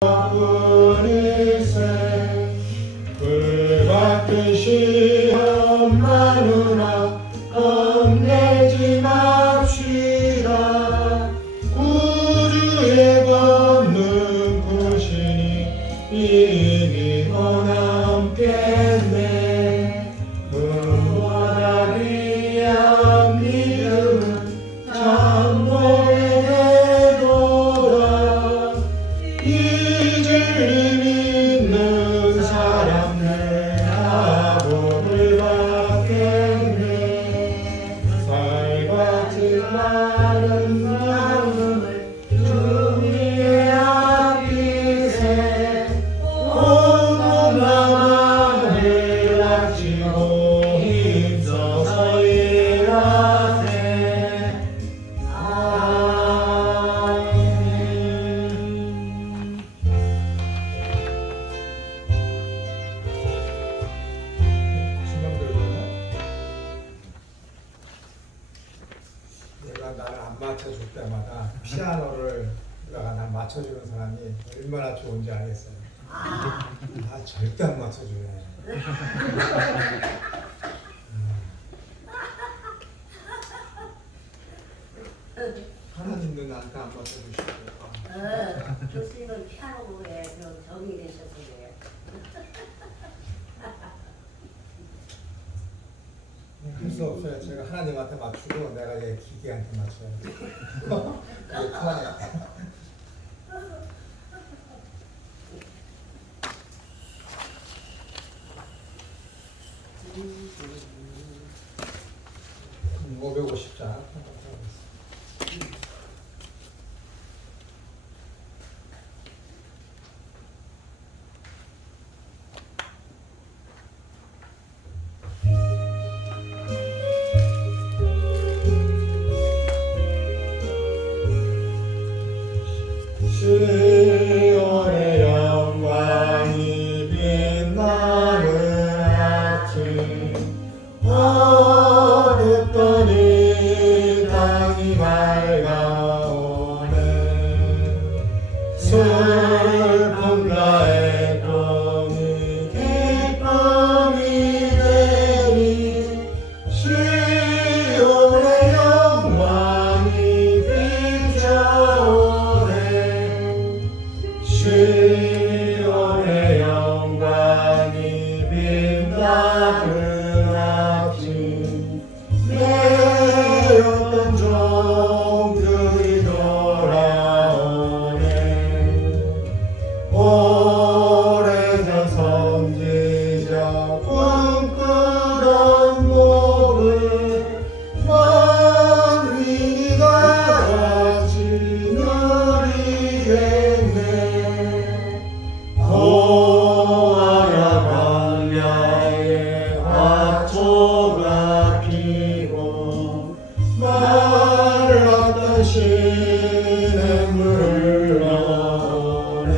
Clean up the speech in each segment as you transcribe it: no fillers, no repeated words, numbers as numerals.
부르세 불같은 시험 마누나 겁내지 맙시다. 구주의 걷는 구신이 이기고 남겠네. 무엇보다 귀한 믿음은 참고에 되도다. 이주를 믿는 사람들 다 복을 받겠네. 살같이 마른 마음을 주 위에 아끼세. 온몸 마음을 낮추고 힘써서 일하세. 아멘. 내가 나를 안 맞춰줄 때마다 피아노를 내가 날 맞춰주는 사람이 얼마나 좋은지 알겠어요. 나 절대 안 맞춰주네. 하나님도 나한테 안 맞춰주시고. 교수님은 피아노에 정이 되셔서 그래요. 할 수 없어요. 제가 하나님한테 맞추고 내가 얘 기계한테 맞춰야 돼. 이게 편해. 550장. 시온의 영광이 빛나는 아침, 어둡더니 땅이 밝아오네. 슬픔과 애통이 기쁨이 되니 시온의 영광이 비춰오네. 시온의 영광이 빛나는 아침, 매였던 종들이 돌아오네. 오래전 선지자 꿈꾸던 복을 만민이 다 같이 누리겠네. 고아라 광야에 화초가 피고 말랐던 시냇물을 넣어오네.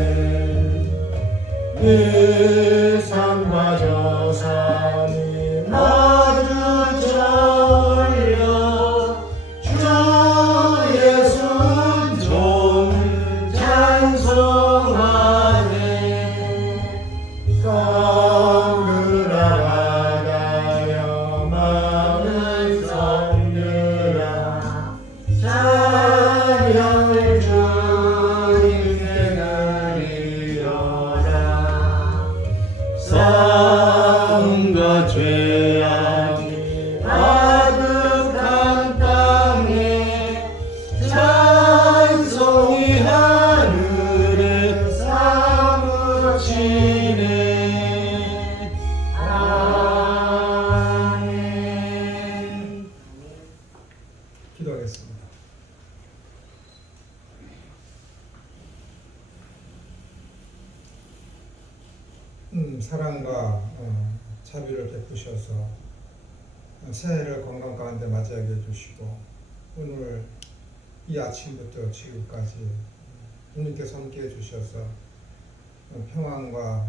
이 산과 저 산이 마주쳐올려 주 예수 좀 찬송하네. 성들아 바다여 많은 성들아 찬양을 주님께 드리려라. 싸움과 죄악이 가득한 땅에 찬송이 하늘에 사무치네. 아멘. 기도하겠습니다. 사랑과 자비를 베푸셔서 새해를 건강 가운데 맞이하게 해주시고 오늘 이 아침부터 지금까지 주님께서 함께 해주셔서 평안과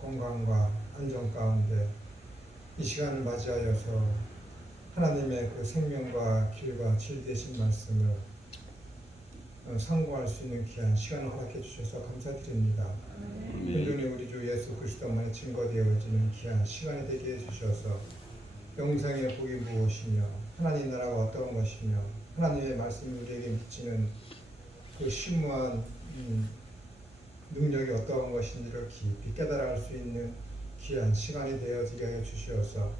건강과 안정 가운데 이 시간을 맞이하여서 하나님의 그 생명과 길과 진리 되신 말씀을 상고할 수 있는 귀한 시간을 허락해 주셔서 감사드립니다. 온전히 우리 주 예수 그리스도만의 증거되어지는 귀한 시간이 되게 해주셔서 영생의 복이 무엇이며 하나님 나라가 어떤 것이며 하나님의 말씀이 우리에게 미치는 그 심오한 능력이 어떠한 것인지를 깊이 깨달아 알 수 있는 귀한 시간이 되어지게 해 주시어서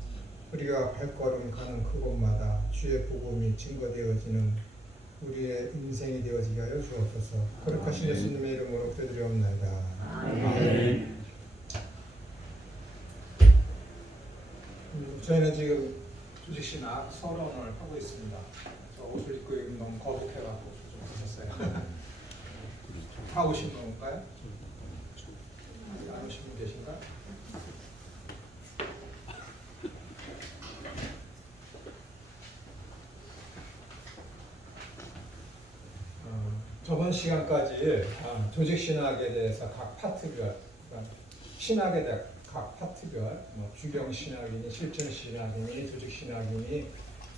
우리가 발걸음 가는 그곳마다 주의 복음이 증거되어지는 우리의 인생이 되어지게 하여 주옵소서. 거룩하신 예수님의 이름으로 기도드리옵나이다. 아멘. 저희는 지금 조직신학 서론을 하고 있습니다. 저 옷을 입고 여기 너무 거북해가지고 좀 하셨어요. 다 오신 건가요? 안 오신 분 계신가? 저번 시간까지 조직신학에 대해서 각 파트별, 신학에 대한 각 파트별, 주경신학이니 실천신학이니 조직신학이니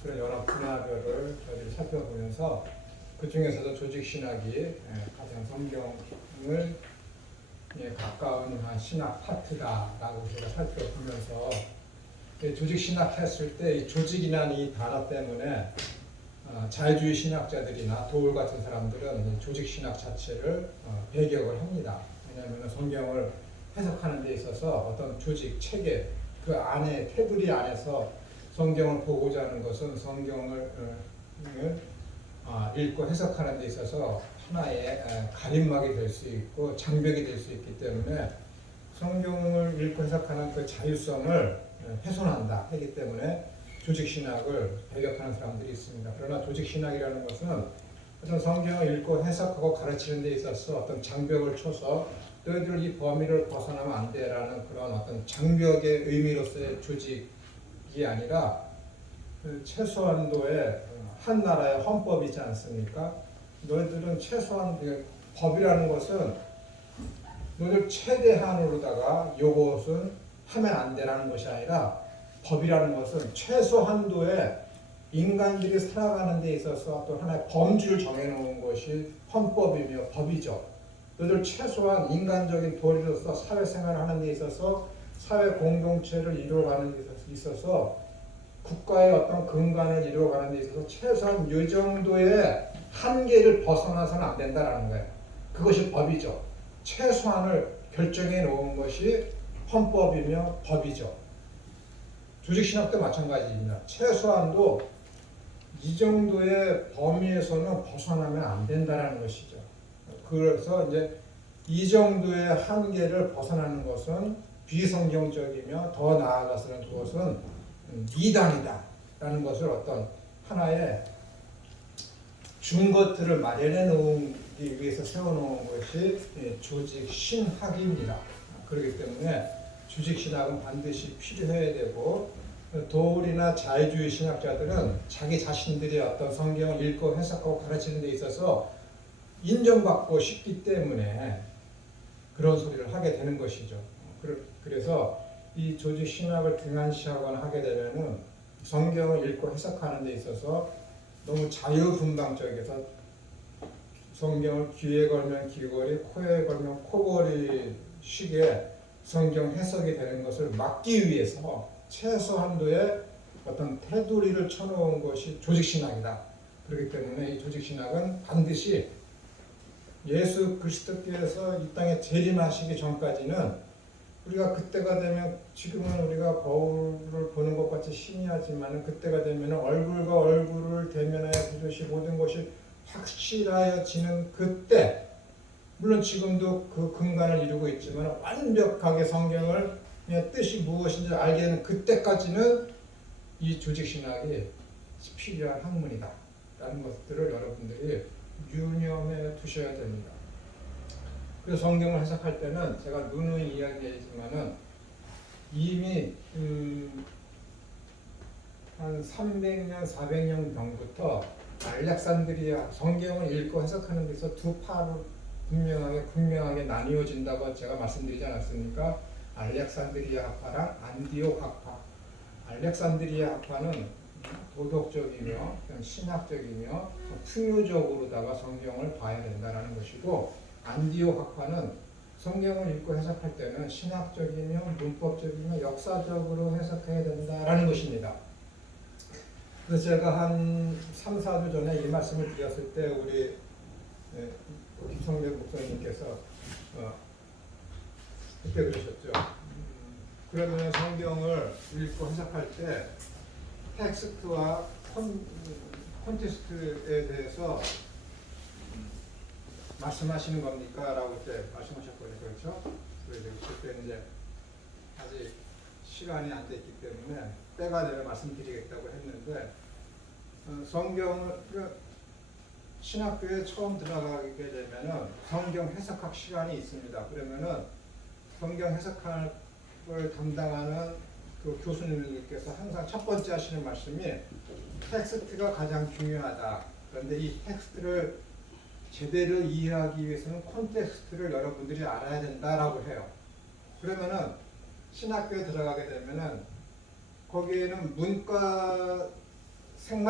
그런 여러 분야별을 저희들이 살펴보면서 그 중에서도 조직신학이 가장 성경을 가까운 신학 파트다라고 제가 살펴보면서 조직신학 했을 때 이 조직이라는 이 단어 때문에 자유주의 신학자들이나 도울 같은 사람들은 조직신학 자체를 배격을 합니다. 왜냐하면 성경을 해석하는 데 있어서 어떤 조직, 체계, 그 안에 테두리 안에서 성경을 보고자 하는 것은 성경을 읽고 해석하는 데 있어서 하나의 가림막이 될 수 있고 장벽이 될 수 있기 때문에 성경을 읽고 해석하는 그 자유성을 훼손한다 하기 때문에 조직신학을 배격하는 사람들이 있습니다. 그러나 조직신학이라는 것은 어떤 성경을 읽고 해석하고 가르치는 데 있어서 어떤 장벽을 쳐서 너희들 이 범위를 벗어나면 안 돼라는 그런 어떤 장벽의 의미로서의 조직이 아니라 최소한도의 한 나라의 헌법이지 않습니까? 너희들은 최소한 법이라는 것은 너희들 최대한으로다가 요것은 하면 안 되라는 것이 아니라 법이라는 것은 최소한도의 인간들이 살아가는 데 있어서 또 하나의 범주를 정해놓은 것이 헌법이며 법이죠. 너희들 최소한 인간적인 도리로서 사회생활을 하는 데 있어서 사회 공동체를 이루어가는 데 있어서 국가의 어떤 근간을 이루어가는 데 있어서 최소한 이 정도의 한계를 벗어나서는 안 된다는 거예요. 그것이 법이죠. 최소한을 결정해 놓은 것이 헌법이며 법이죠. 조직신학도 마찬가지입니다. 최소한도 이 정도의 범위에서는 벗어나면 안 된다는 것이죠. 그래서 이제 이 정도의 한계를 벗어나는 것은 비성경적이며 더 나아가서는 그것은 이단이다라는 것을 어떤 하나의 중것들을 마련해 놓기 위해서 세워놓은 것이 조직신학입니다. 그렇기 때문에 조직신학은 반드시 필요해야 되고 도울이나 자유주의 신학자들은 자기 자신들이 어떤 성경을 읽고 해석하고 가르치는 데 있어서 인정받고 싶기 때문에 그런 소리를 하게 되는 것이죠. 그래서 이 조직신학을 등한시하거나 하게 되면은 성경을 읽고 해석하는 데 있어서 너무 자유분방적이어서 성경을 귀에 걸면 귀걸이, 코에 걸면 코걸이 식의 성경 해석이 되는 것을 막기 위해서 최소한도의 어떤 테두리를 쳐놓은 것이 조직신학이다. 그렇기 때문에 이 조직신학은 반드시 예수 그리스도께서 이 땅에 재림하시기 전까지는 우리가 그때가 되면 지금은 우리가 거울을 보는 것 같이 희미하지만 그때가 되면 얼굴과 얼굴을 대면하여 그것이 모든 것이 확실하여지는 그때 물론 지금도 그 근간을 이루고 있지만 완벽하게 성경을 그냥 뜻이 무엇인지 알게 되는 그때까지는 이 조직신학이 필요한 학문이다 라는 것들을 여러분들이 유념해 두셔야 됩니다. 그래서 성경을 해석할 때는 제가 누누이 이야기하지만은 이미 한 300년, 400년 전부터 알렉산드리아 성경을 읽고 해석하는 데서 두 파로 분명하게 나뉘어진다고 제가 말씀드리지 않았습니까? 알렉산드리아 학파랑 안디옥 학파. 알렉산드리아 학파는 도덕적이며 신학적이며 풍요적으로다가 성경을 봐야 된다는 것이고, 안디옥 학파는 성경을 읽고 해석할 때는 신학적이며 문법적이며 역사적으로 해석해야 된다는 것입니다. 그래서 제가 한 3, 4주 전에 이 말씀을 드렸을 때 우리 김성렬 목사님께서 그때 그러셨죠. 그러면 성경을 읽고 해석할 때 텍스트와 콘테스트에 대해서 말씀하시는 겁니까? 라고 그때 말씀하셨거든요. 그렇죠? 그래서 그때 이제 아직 시간이 안 됐기 때문에 때가 되면 말씀드리겠다고 했는데, 성경을 신학교에 처음 들어가게 되면은 성경 해석학 시간이 있습니다. 그러면은 성경 해석학을 담당하는 그 교수님들께서 항상 첫 번째 하시는 말씀이 텍스트가 가장 중요하다. 그런데 이 텍스트를 제대로 이해하기 위해서는 콘텍스트를 여러분들이 알아야 된다라고 해요. 그러면은 신학교에 들어가게 되면은 거기에는 문과생만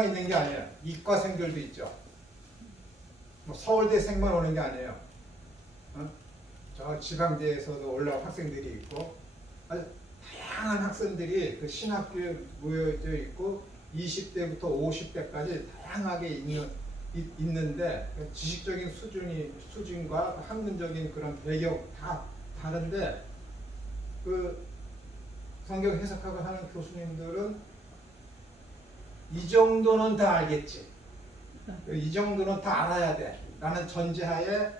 있는 게 아니에요. 이과생들도 있죠. 뭐 서울대생만 오는 게 아니에요. 저 지방대에서도 올라온 학생들이 있고, 아주 다양한 학생들이 그 신학교에 모여져 있고 20대부터 50대까지 다양하게 있는데 지식적인 수준과 학문적인 그런 배경 다 다른데, 그 성경 해석학을 하는 교수님들은 이 정도는 다 알겠지, 이 정도는 다 알아야 돼 라는 전제하에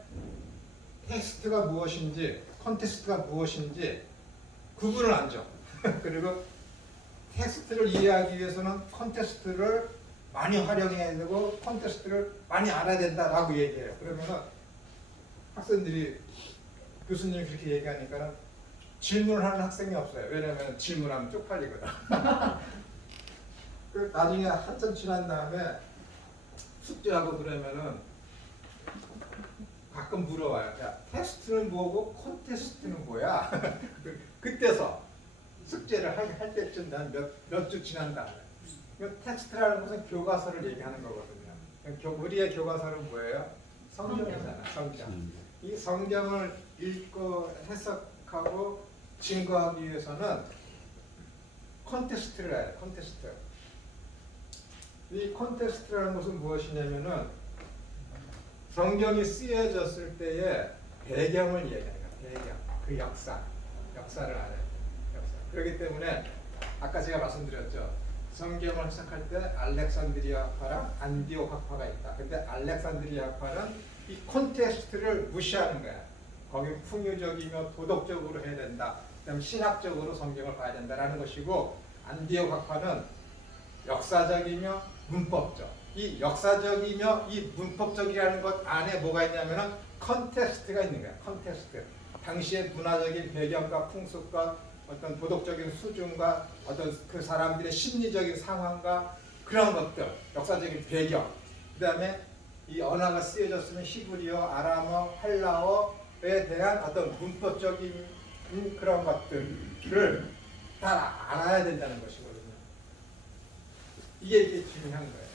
텍스트가 무엇인지 콘텍스트가 무엇인지 구분을 안 줘. 그리고 텍스트를 이해하기 위해서는 콘텍스트를 많이 활용해야 되고 콘텍스트를 많이 알아야 된다라고 얘기해요. 그러면 학생들이 교수님이 그렇게 얘기하니까 질문을 하는 학생이 없어요. 왜냐하면 질문하면 쪽팔리거든. 그 나중에 한참 지난 다음에 숙제하고 그러면은 가끔 물어봐요. 야, 테스트는 뭐고 콘테스트는 뭐야? 그때서 숙제를 할 때쯤 난 몇 주 지난 다음에 텍스트라는 것은 교과서를 얘기하는 거거든요. 우리의 교과서는 뭐예요? 성경이잖아. 성경. 이 성경을 읽고 해석하고 증거하기 위해서는 콘테스트를 해요. 콘테스트. 이 콘테스트라는 것은 무엇이냐면은 성경이 쓰여졌을 때의 배경을 얘기하는 거예요. 배경. 그 역사를 알아야 돼요. 역사. 그렇기 때문에 아까 제가 말씀드렸죠. 성경을 해석할 때 알렉산드리아 학파랑 안디옥 학파가 있다. 근데 알렉산드리아 학파는 이 콘텍스트를 무시하는 거야. 거기 풍요적이며 도덕적으로 해야 된다. 그다음 신학적으로 성경을 봐야 된다라는 것이고, 안디옥 학파는 역사적이며 문법적. 이 역사적이며 이 문법적이라는 것 안에 뭐가 있냐면은 컨텍스트가 있는 거야. 컨텍스트. 당시의 문화적인 배경과 풍습과 어떤 도덕적인 수준과 어떤 그 사람들의 심리적인 상황과 그런 것들, 역사적인 배경. 그다음에 이 언어가 쓰여졌으면 히브리어, 아람어, 헬라어에 대한 어떤 문법적인 그런 것들을 다 알아야 된다는 것이거든요. 이게 중요한 거예요.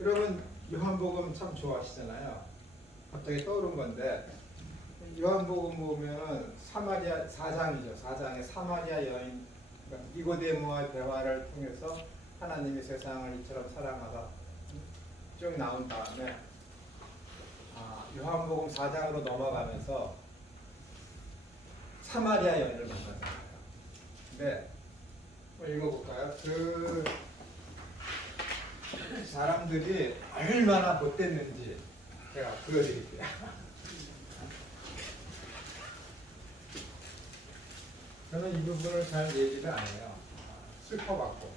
여러분 요한복음 참 좋아하시잖아요. 갑자기 떠오른 건데, 요한복음 보면은 사마리아 4장이죠. 4장에 사마리아 여인 니고데모와의 대화를 통해서 하나님이 세상을 이처럼 사랑하다 쭉 나온 다음에 요한복음 4장으로 넘어가면서 사마리아 여인을 만났습니다. 네, 읽어볼까요? 그 사람들이 얼마나 못됐는지 제가 보여드릴게요. 저는 이 부분을 잘 얘기를 안 해요. 슬퍼갖고.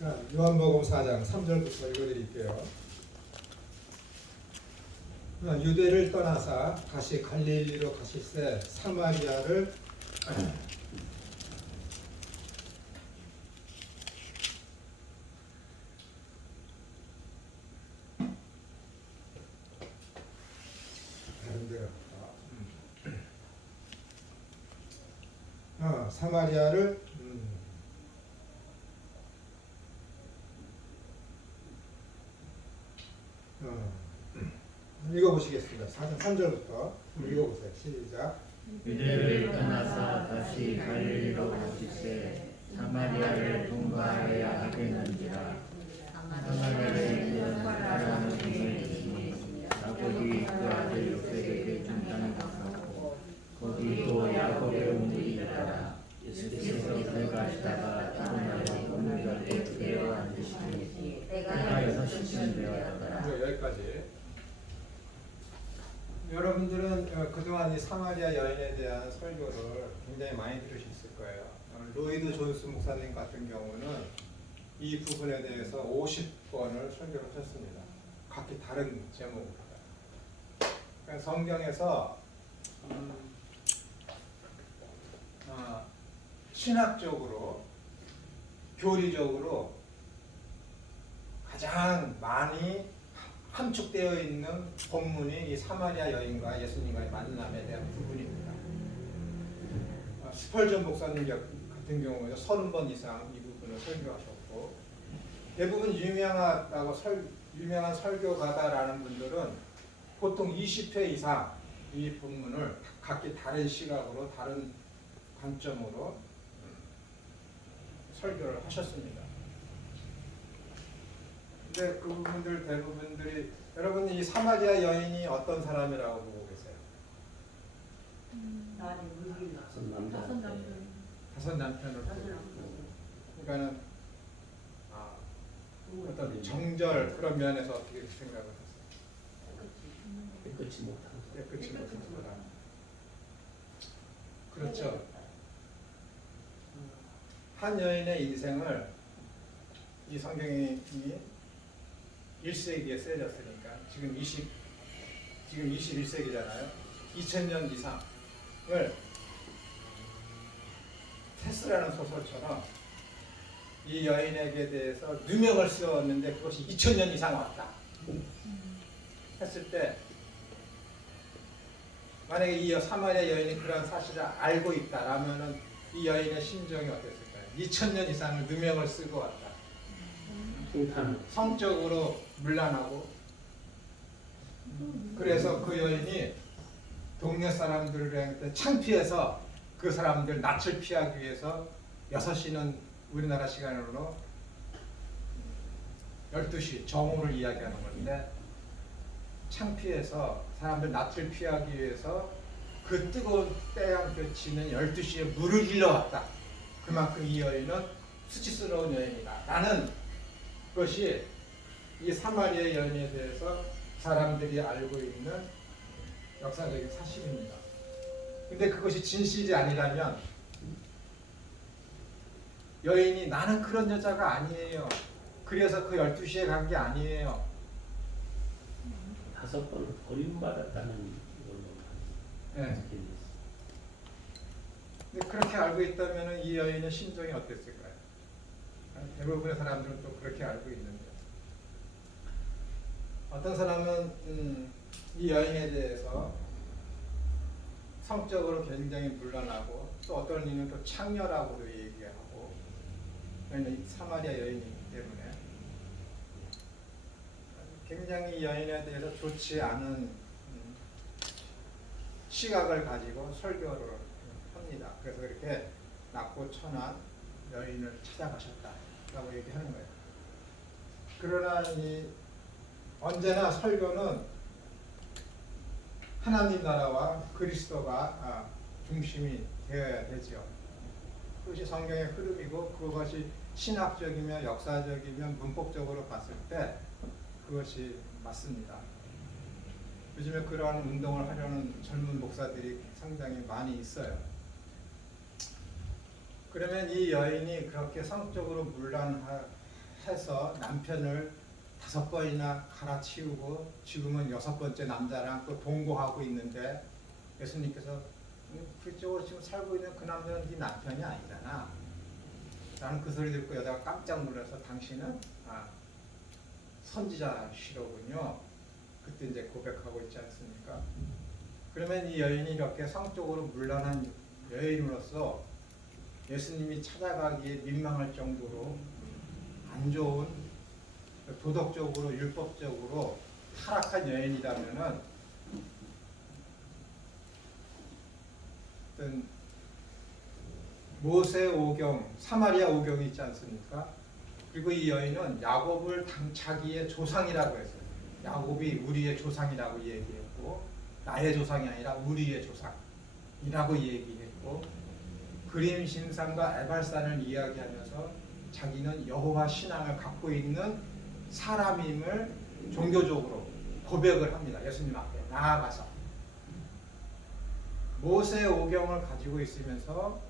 자, 요한복음 4장 3절부터 읽어드릴게요. 유대를 떠나사 다시 갈릴리로 가실새 사마리아를 다른 데가 사마리아를 읽어보시겠습니다. 4장 3절부터 읽어보세요. 시작. 유대를 떠나서 다시 갈릴리로 가시되 사마리아를 통과하여야 하겠는지라. 사마리아에 있는 사람은 있으니 야곱이 그 아들 요셉에게 준 땅을 샀고 거기도 야곱의 우물이 있더라. 예수께서 들어가시다가 피곤하여 우물 곁에 그대로 앉으시니 때가 6시쯤 되었더라. 여기까지. 여러분들은 그동안 이 사마리아 여인에 대한 설교를 굉장히 많이 들으셨을 거예요. 로이드 존스 목사님 같은 경우는 이 부분에 대해서 50번을 설교를 하셨습니다. 각기 다른 제목으로. 그러니까 성경에서 신학적으로, 교리적으로 가장 많이 함축되어 있는 본문이 이 사마리아 여인과 예수님과의 만남에 대한 부분입니다. 스펄전 목사님 같은 경우는 30번 이상 이 부분을 설교하셨고, 대부분 유명한 설교가다라는 분들은 보통 20회 이상 이 본문을 각기 다른 시각으로, 다른 관점으로 설교를 하셨습니다. 근데 그분들 대부분들이, 여러분 이 사마리아 여인이 어떤 사람이라고 보고 계세요? 나한테 물기나. 다섯 남편을 보고, 그러니까는 어떤 정절 그런 면에서 어떻게 생각을 하세요? 끝이 못하는 깨끗이 못한 사람. 그렇죠. 한 여인의 인생을 이 성경이 1세기에 쓰여졌으니까 지금 21세기잖아요. 2000년 이상을 테스라는 소설처럼 이 여인에게 대해서 누명을 씌웠는데 그것이 2000년 이상 왔다 했을 때, 만약에 이 사마리아 여인이 그런 사실을 알고 있다라면은 이 여인의 심정이 어땠을까요? 2000년 이상을 누명을 쓰고 왔다. 성적으로 문란하고, 그래서 그 여인이 동네 사람들한테 창피해서 그 사람들 낯을 피하기 위해서 6시는 우리나라 시간으로 12시 정오를 이야기하는 건데, 창피해서 사람들 낯을 피하기 위해서 그 뜨거운 태양볕치는 12시에 물을 길러왔다. 그만큼 이 여인은 수치스러운 여인이다 라는 것이 이 사마리아 여인에 대해서 사람들이 알고 있는 역사적인 사실입니다. 근데 그것이 진실이 아니라면 여인이 나는 그런 여자가 아니에요, 그래서 그 12시에 간 게 아니에요, 5번 버림받았다는 걸로. 네. 근데 그렇게 알고 있다면 이 여인의 심정이 어땠을까요? 대부분의 사람들은 또 그렇게 알고 있는데, 어떤 사람은 이 여인에 대해서 성적으로 굉장히 문란하고, 또 어떤 이는 또 창녀라고도 얘기하고, 왜냐면 사마리아 여인이기 때문에 굉장히 이 여인에 대해서 좋지 않은 시각을 가지고 설교를 합니다. 그래서 이렇게 낮고 천한 여인을 찾아가셨다라고 얘기하는 거예요. 그러나 언제나 설교는 하나님 나라와 그리스도가 중심이 되어야 되죠. 그것이 성경의 흐름이고, 그것이 신학적이며 역사적이며 문법적으로 봤을 때 그것이 맞습니다. 요즘에 그러한 운동을 하려는 젊은 목사들이 상당히 많이 있어요. 그러면 이 여인이 그렇게 성적으로 문란해서 남편을 5번이나 갈아치우고 지금은 6번째 남자랑 또 동거하고 있는데, 예수님께서 그쪽으로 지금 살고 있는 그 남자는 네 남편이 아니잖아. 나는 그 소리 듣고 여자가 깜짝 놀라서 당신은 선지자시로군요. 그때 이제 고백하고 있지 않습니까? 그러면 이 여인이 이렇게 성적으로 문란한 여인으로서 예수님이 찾아가기에 민망할 정도로 안 좋은 도덕적으로 율법적으로 타락한 여인이라면은 어떤 모세 오경, 사마리아 오경이 있지 않습니까? 그리고 이 여인은 야곱을 자기의 조상이라고 했어요. 야곱이 우리의 조상이라고 얘기했고, 나의 조상이 아니라 우리의 조상이라고 얘기했고, 그림 신상과 에발산을 이야기하면서 자기는 여호와 신앙을 갖고 있는 사람임을 종교적으로 고백을 합니다. 예수님 앞에 나아가서 모세 오경을 가지고 있으면서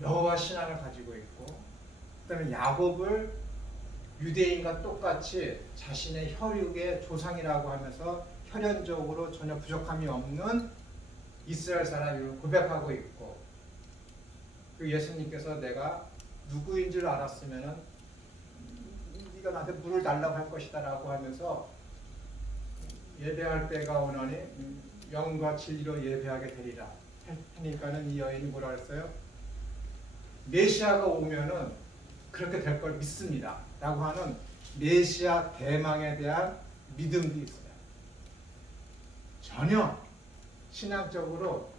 여호와 신앙을 가지고 있고, 그다음에 야곱을 유대인과 똑같이 자신의 혈육의 조상이라고 하면서 혈연적으로 전혀 부족함이 없는 이스라엘 사람임을 고백하고 있고, 그 예수님께서 내가 누구인 줄 알았으면은 네가 나한테 물을 달라고 할 것이다라고 하면서 예배할 때가 오너니 영과 진리로 예배하게 되리라 하니까는 이 여인이 뭐라 했어요? 메시아가 오면은 그렇게 될 걸 믿습니다 라고 하는 메시아 대망에 대한 믿음도 있어요. 전혀 신앙적으로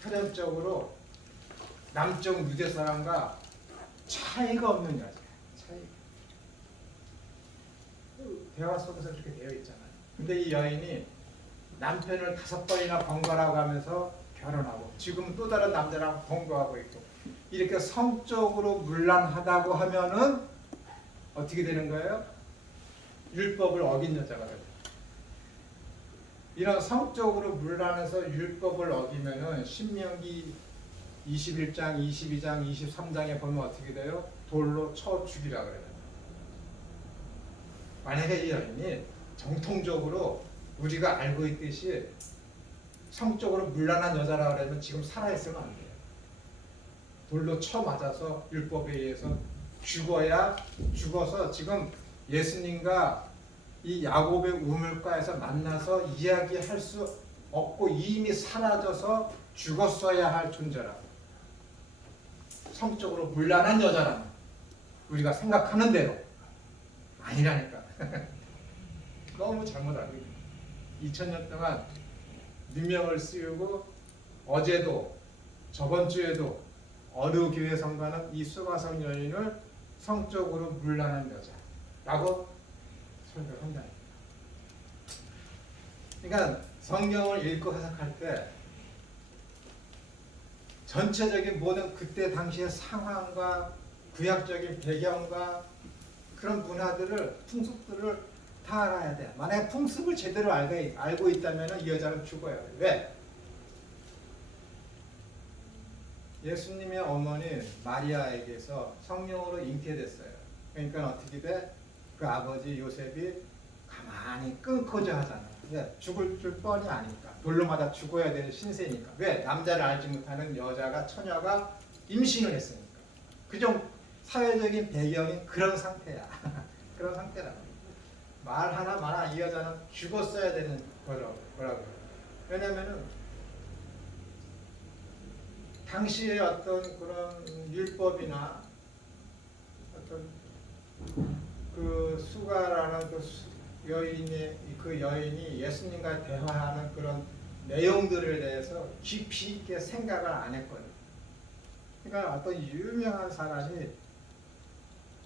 혈연적으로 남쪽 유대 사람과 차이가 없는 여자예요. 대화 속에서 그렇게 되어 있잖아요. 근데 이 여인이 남편을 5번이나 번갈아 가면서 결혼하고 지금 또 다른 남자랑 동거하고 있고 이렇게 성적으로 문란하다고 하면은 어떻게 되는 거예요? 율법을 어긴 여자가 돼요. 이런 성적으로 문란해서 율법을 어기면은 신명기 21장, 22장, 23장에 보면 어떻게 돼요? 돌로 쳐 죽이라 그래요. 만약에 이 여인이 정통적으로 우리가 알고 있듯이 성적으로 문란한 여자라 그러면 지금 살아있으면 안 돼요. 돌로 쳐 맞아서 율법에 의해서 죽어서 지금 예수님과 이 야곱의 우물가에서 만나서 이야기할 수 없고 이미 사라져서 죽었어야 할 존재라고. 성적으로 문란한 여자라면 우리가 생각하는 대로 아니라니까. 너무 잘못 알고 있는 2000년 동안 누명을 씌우고 어제도 저번 주에도 어느 교회 성가는 이 수가성 여인을 성적으로 문란한 여자라고 설교를 한다. 그러니까 성경을 읽고 해석할 때 전체적인 모든 그때 당시의 상황과 구약적인 배경과 그런 문화들을 풍습들을 다 알아야 돼. 만약에 풍습을 제대로 알고 있다면 이 여자는 죽어야 돼. 왜? 예수님의 어머니 마리아에게서 성령으로 잉태됐어요. 그러니까 어떻게 돼? 그 아버지 요셉이 가만히 끊고자 하잖아. 왜? 죽을 줄 뻔히 아니까. 돌로 맞아 죽어야 되는 신세니까. 왜? 남자를 알지 못하는 여자가 처녀가 임신을 했으니까. 그정 사회적인 배경이 그런 상태야. 그런 상태라고. 말 하나 말 하나 이 여자는 죽었어야 되는 거라고. 왜냐면은 당시의 어떤 그런 율법이나 어떤 그 수가라는 그 여인이 예수님과 대화하는 그런 내용들에 대해서 깊이 있게 생각을 안 했거든요. 그러니까 어떤 유명한 사람이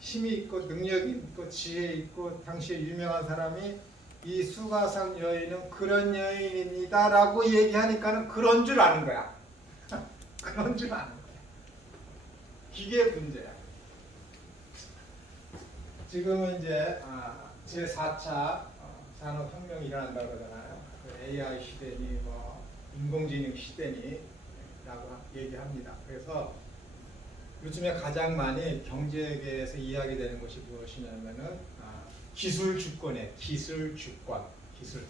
힘이 있고 능력이 있고 지혜 있고 당시에 유명한 사람이 이 수가성 여인은 그런 여인입니다라고 얘기하니까는 그런 줄 아는 거야. 그런 줄 아는 거야. 이게 문제야. 지금은 이제 제4차 산업혁명이 일어난다고 그러잖아요. AI 시대니 뭐 인공지능 시대니 라고 얘기합니다. 그래서 요즘에 가장 많이 경제계에서 이야기되는 것이 무엇이냐면은 기술 주권에 기술 주권, 기술.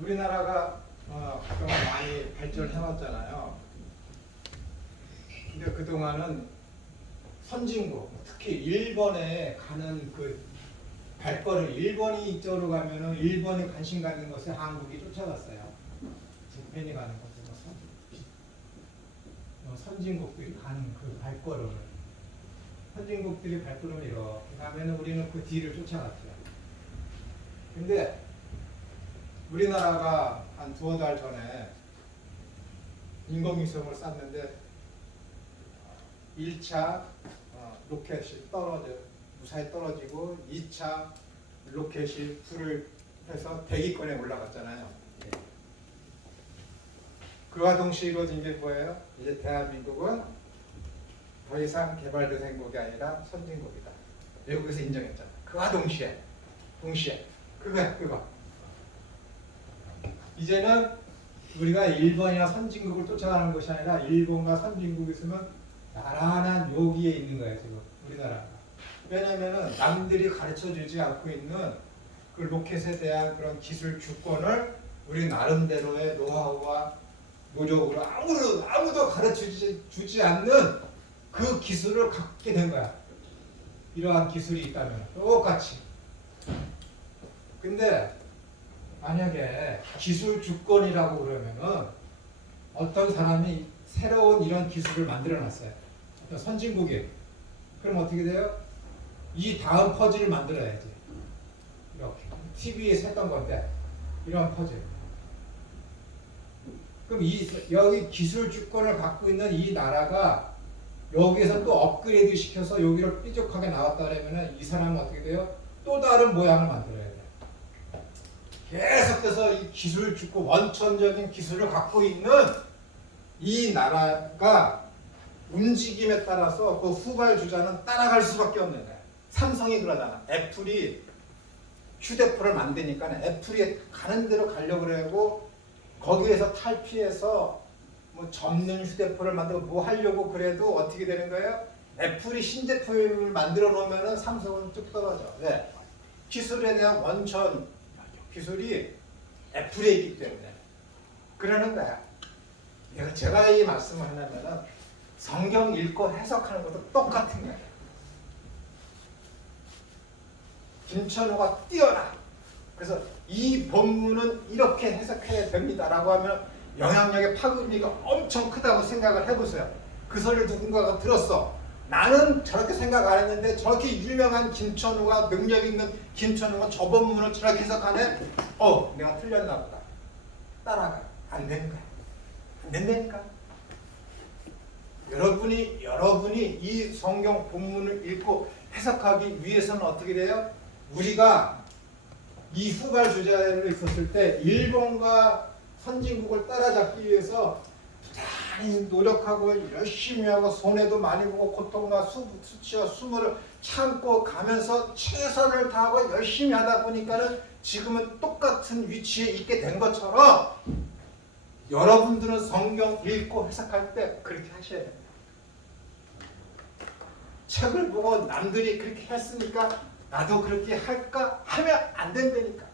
우리나라가 그동안 많이 발전해왔잖아요. 근데 그동안은 선진국, 특히 일본에 가는 그 발걸음, 일본이 이쪽으로 가면은 일본이 관심 가는 것에 한국이 쫓아갔어요. 재팬이 가는 것에 선진국들이 가는 그 발걸음을, 선진국들이 발걸음을 이렇게 가면은 우리는 그 뒤를 쫓아갔죠. 근데 우리나라가 한 두어 달 전에 인공위성을 쐈는데 1차 로켓이 무사히 떨어지고 2차 로켓이 불을 해서 대기권에 올라갔잖아요. 그와 동시에 이루어진 게 뭐예요? 이제 대한민국은 더 이상 개발도상국이 아니라 선진국이다. 외국에서 인정했잖아. 그와 동시에 그거 이제는 우리가 일본이나 선진국을 쫓아가는 것이 아니라 일본과 선진국이 있으면 나란한 여기에 있는 거예요. 지금 우리나라가. 왜냐하면 남들이 가르쳐주지 않고 있는 그 로켓에 대한 그런 기술 주권을 우리 나름대로의 노하우와 노력으로 아무도 가르쳐주지 않는 그 기술을 갖게 된 거야. 이러한 기술이 있다면 똑같이. 근데 만약에 기술 주권이라고 그러면은 어떤 사람이 새로운 이런 기술을 만들어 놨어요. 어떤 선진국이. 그럼 어떻게 돼요? 이 다음 퍼즐을 만들어야지. 이렇게. TV에서 했던 건데, 이런 퍼즐. 그럼 여기 기술 주권을 갖고 있는 이 나라가 여기에서 또 업그레이드 시켜서 여기를 삐죽하게 나왔다 그러면은 이 사람은 어떻게 돼요? 또 다른 모양을 만들어야 돼요. 계속해서 이 기술 주권, 원천적인 기술을 갖고 있는 이 나라가 움직임에 따라서 그 후발 주자는 따라갈 수밖에 없는 거야. 삼성이 그러잖아. 애플이 휴대폰을 만드니까 애플이 가는 대로 가려고 그러고 거기에서 탈피해서 뭐 접는 휴대폰을 만들고 뭐 하려고 그래도 어떻게 되는 거예요? 애플이 신제품을 만들어 놓으면은 삼성은 쭉 떨어져. 왜? 기술에 대한 원천 기술이 애플에 있기 때문에 그러는 거야. 제가 이 말씀을 하려면은 성경 읽고 해석하는 것도 똑같은 거예요. 김천호가 뛰어나. 그래서 이 본문은 이렇게 해석해야 됩니다라고 하면 영향력의 파급력이 엄청 크다고 생각을 해보세요. 그 소리를 누군가가 들었어. 나는 저렇게 생각 안 했는데 저렇게 유명한 김천호가 능력 있는 김천호가 저 본문을 저렇게 해석하네. 내가 틀렸나 보다. 따라가. 안 되는 거야. 안 된다니까. 여러분이 이 성경 본문을 읽고 해석하기 위해서는 어떻게 돼요? 우리가 이 후발 주자로 있었을 때 일본과 선진국을 따라잡기 위해서 부단히 노력하고 열심히 하고 손해도 많이 보고 고통과 수치와 수모를 참고 가면서 최선을 다하고 열심히 하다 보니까는 지금은 똑같은 위치에 있게 된 것처럼 여러분들은 성경 읽고 해석할 때 그렇게 하셔야 됩니다. 책을 보고 남들이 그렇게 했으니까 나도 그렇게 할까? 하면 안 된다니까.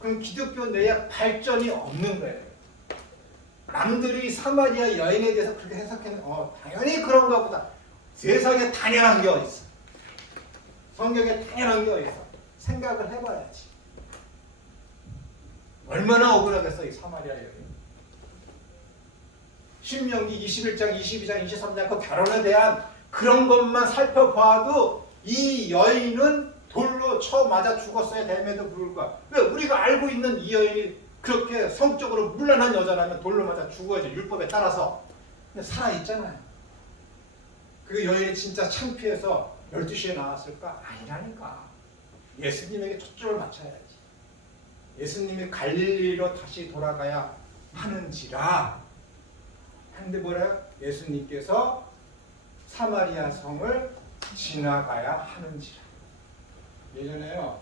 그럼 기독교 내에 발전이 없는 거예요. 남들이 사마리아 여인에 대해서 그렇게 해석했는 당연히 그런가 보다. 세상에 당연한 게 어디 있어. 성경에 당연한 게 어디 있어. 생각을 해봐야지. 얼마나 억울하겠어 이 사마리아 여인. 신명기 21장, 22장, 23장 그 결혼에 대한 그런 것만 살펴봐도 이 여인은 돌로 쳐 맞아 죽었어야 됨에도 불구하고 왜 우리가 알고 있는 이 여인이 그렇게 성적으로 문란한 여자라면 돌로 맞아 죽어야지 율법에 따라서. 근데 살아있잖아요. 그 여인이 진짜 창피해서 12시에 나왔을까? 아니라니까. 예수님에게 초점을 맞춰야지. 예수님이 갈릴리로 다시 돌아가야 하는지라. 근데 뭐래요? 예수님께서 사마리아 성을 지나가야 하는지라. 예전에요,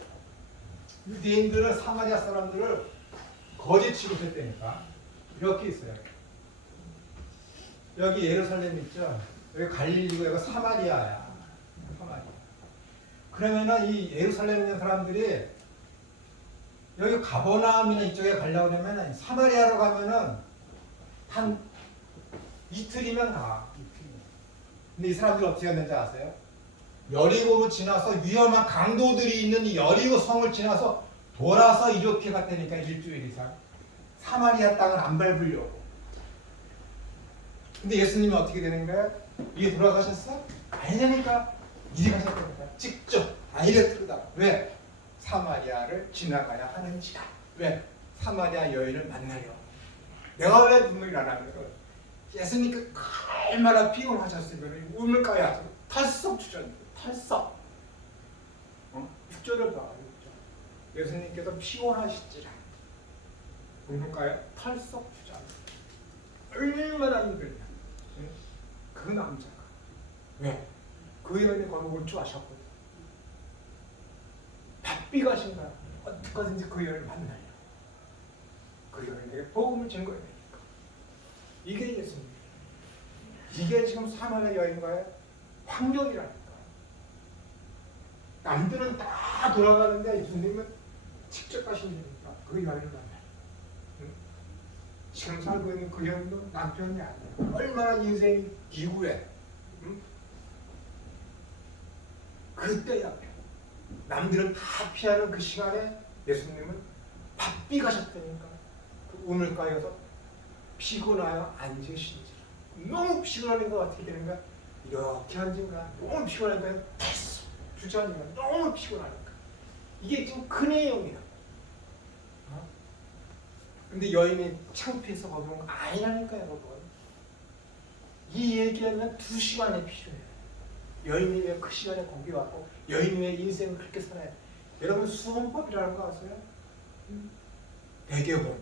유대인들은 사마리아 사람들을 거짓 취급했다니까. 이렇게 있어요. 여기 예루살렘 있죠? 여기 갈릴리고 여기 사마리아야. 사마리아. 그러면은 이 예루살렘에 있는 사람들이 여기 가버나움이나 이쪽에 가려고 그러면 사마리아로 가면은 한 이틀이면 가. 근데 이 사람들이 어떻게 했는지 아세요? 여리고로 지나서 위험한 강도들이 있는 이 여리고 성을 지나서 돌아서 이렇게 갔다니까 일주일 이상. 사마리아 땅을 안 밟으려고. 근데 예수님이 어떻게 되는 거야? 이게 돌아가셨어? 아니라니까. 이리 가셨다니까. 직접 다이렉트로다. 왜? 사마리아를 지나가야 하는지라. 왜? 사마리아 여인을 만나려. 내가 왜 눈물이 나냐면 예수님께 얼마나 피곤하셨으면 우물가에 털썩 주저앉아요. 털썩. 육절을 봐. 예수님께서 피곤하시지라. 우물가에 털썩 주저앉아요. 얼마나 힘들냐. 그 남자가. 왜? 그 여인이 거룩을 좋아하셨거든. 바삐 가신 거야. 어떻게든지 그 여인을 만나려. 그 여인에게 복음을 증거해야 되니까. 이게 예수님. 이게 지금 사마리아 여인과의 환경이라니까. 남들은 다 돌아가는데 예수님은 직접 가시니까 그 여인을 만나요. 응? 지금 살고 있는 그 여인도 남편이 아니야. 얼마나 인생이 기구해. 응? 그때야. 남들은 다 피하는 그 시간에 예수님은 바삐 가셨다니까. 그 우물가에서 피곤하여 앉으신지라. 너무 피곤하니까 어떻게 되는가? 이렇게 앉은 거야. 너무 피곤하니까 털썩 주저앉으니까 너무 피곤하니까. 이게 지금 그 내용이야. 근데 여인이 창피해서 거부한 거 아니라니까요, 여러분. 이 얘기하면 2시간이 필요해요. 여인이 왜 그 시간에 거기 왔고 여인이 왜 인생을 그렇게 살아요? 여러분 수혼법이라는 거 아세요? 대개혼.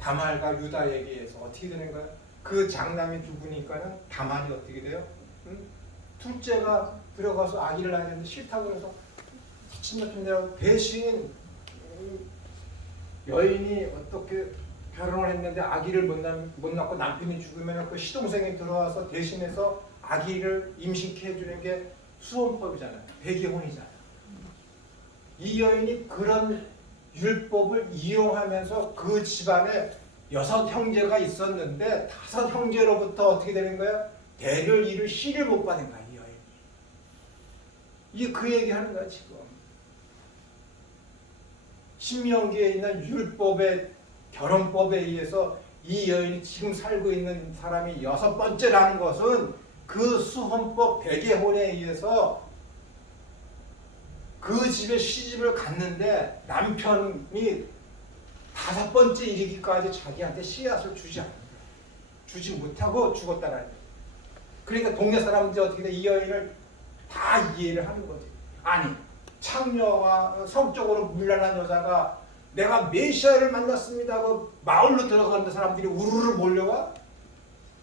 다말과 유다에게 의해서 어떻게 되는 거야? 그 장남이 죽으니까는 다말이 어떻게 돼요? 둘째가 들어가서 아기를 낳아야 되는데 싫다고 해서 친척분들하고 대신 여인이 어떻게 결혼을 했는데 아기를 못 낳고 남편이 죽으면 그 시동생이 들어와서 대신해서 아기를 임신케 해주는 게 수혼법이잖아요. 대개혼이잖아요. 이 여인이 그런 율법을 이용하면서 그 집안에 6 형제가 있었는데 5 형제로부터 어떻게 되는 거야? 대를 이룰 씨를 못 받은 거야, 이 여인이. 이게 그 얘기하는 거야, 지금. 신명기에 있는 율법의 결혼법에 의해서 이 여인이 지금 살고 있는 사람이 6번째라는 것은 그 수혼법 대개혼에 의해서 그 집에 시집을 갔는데 남편이 5번째 이르기까지 자기한테 씨앗을 주지 않는 거야. 주지 못하고 죽었다는 거야. 그러니까 동네 사람들이 어떻게 돼? 이 여인을 다 이해를 하는 거지. 아니, 창녀와 성적으로 문란한 여자가 내가 메시아를 만났습니다 하고 마을로 들어가는데 사람들이 우르르 몰려와?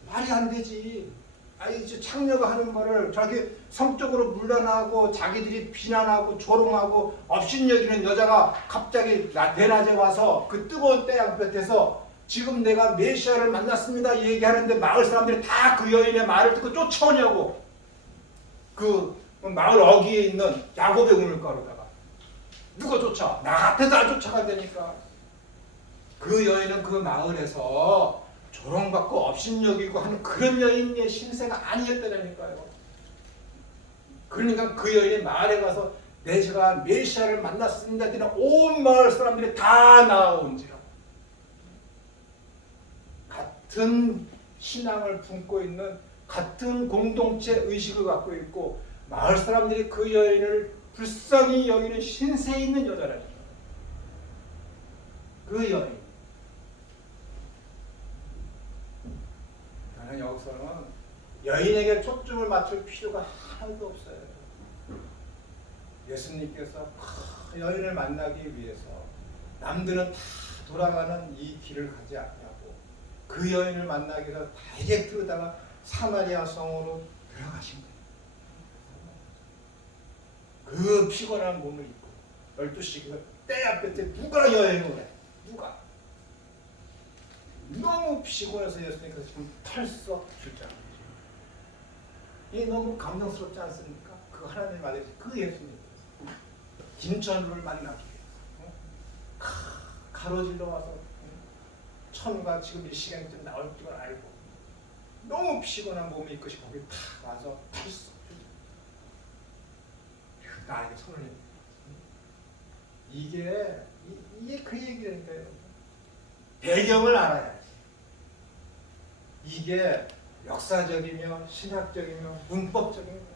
말이 안 되지. 아니, 창녀가 하는 거를 저렇게 성적으로 문란하고 자기들이 비난하고 조롱하고 업신여기는 여자가 갑자기 대낮에 와서 그 뜨거운 태양볕에서 지금 내가 메시아를 만났습니다 얘기하는데 마을 사람들이 다 그 여인의 말을 듣고 쫓아오냐고. 그 마을 어귀에 있는 야곱의 우물가로다가 누가 쫓아? 나 같아도 안 쫓아간다니까. 그 여인은 그 마을에서 조롱받고 업신여기고 하는 그런 여인의 신세가 아니었다니까요. 그러니까 그 여인이 마을에 가서 제가 메시아를 만났습니다 했더니 온 마을 사람들이 다 나아온지라. 같은 신앙을 품고 있는 같은 공동체 의식을 갖고 있고 마을 사람들이 그 여인을 불쌍히 여기는 신세 있는 여자라니까. 그 여인. 나는 여기서는 여인에게 초점을 맞출 필요가 하나도 없어요. 예수님께서 여인을 만나기 위해서 남들은 다 돌아가는 이 길을 가지 않냐고 그 여인을 만나기 위해서 다이렉트로다가 사마리아 성으로 들어가신 거예요. 그 피곤한 몸을 입고 12시 때 앞에 누가 여행을 해? 누가? 너무 피곤해서 예수님께서 지금 털썩 주장. 이게 너무 감동스럽지 않습니까? 그 하나님 아들 그 예수님 김천루를 만나기 위해서 가로질러 와서 천우가 지금 이 시간쯤 나올 줄 알고 너무 피곤한 몸이 있고 거기 탁 와서 털썩 나에게 손을 내밀어. 이게 그 얘기라니까요. 배경을 알아야지. 이게 역사적이며 신학적이며 문법적인 거야.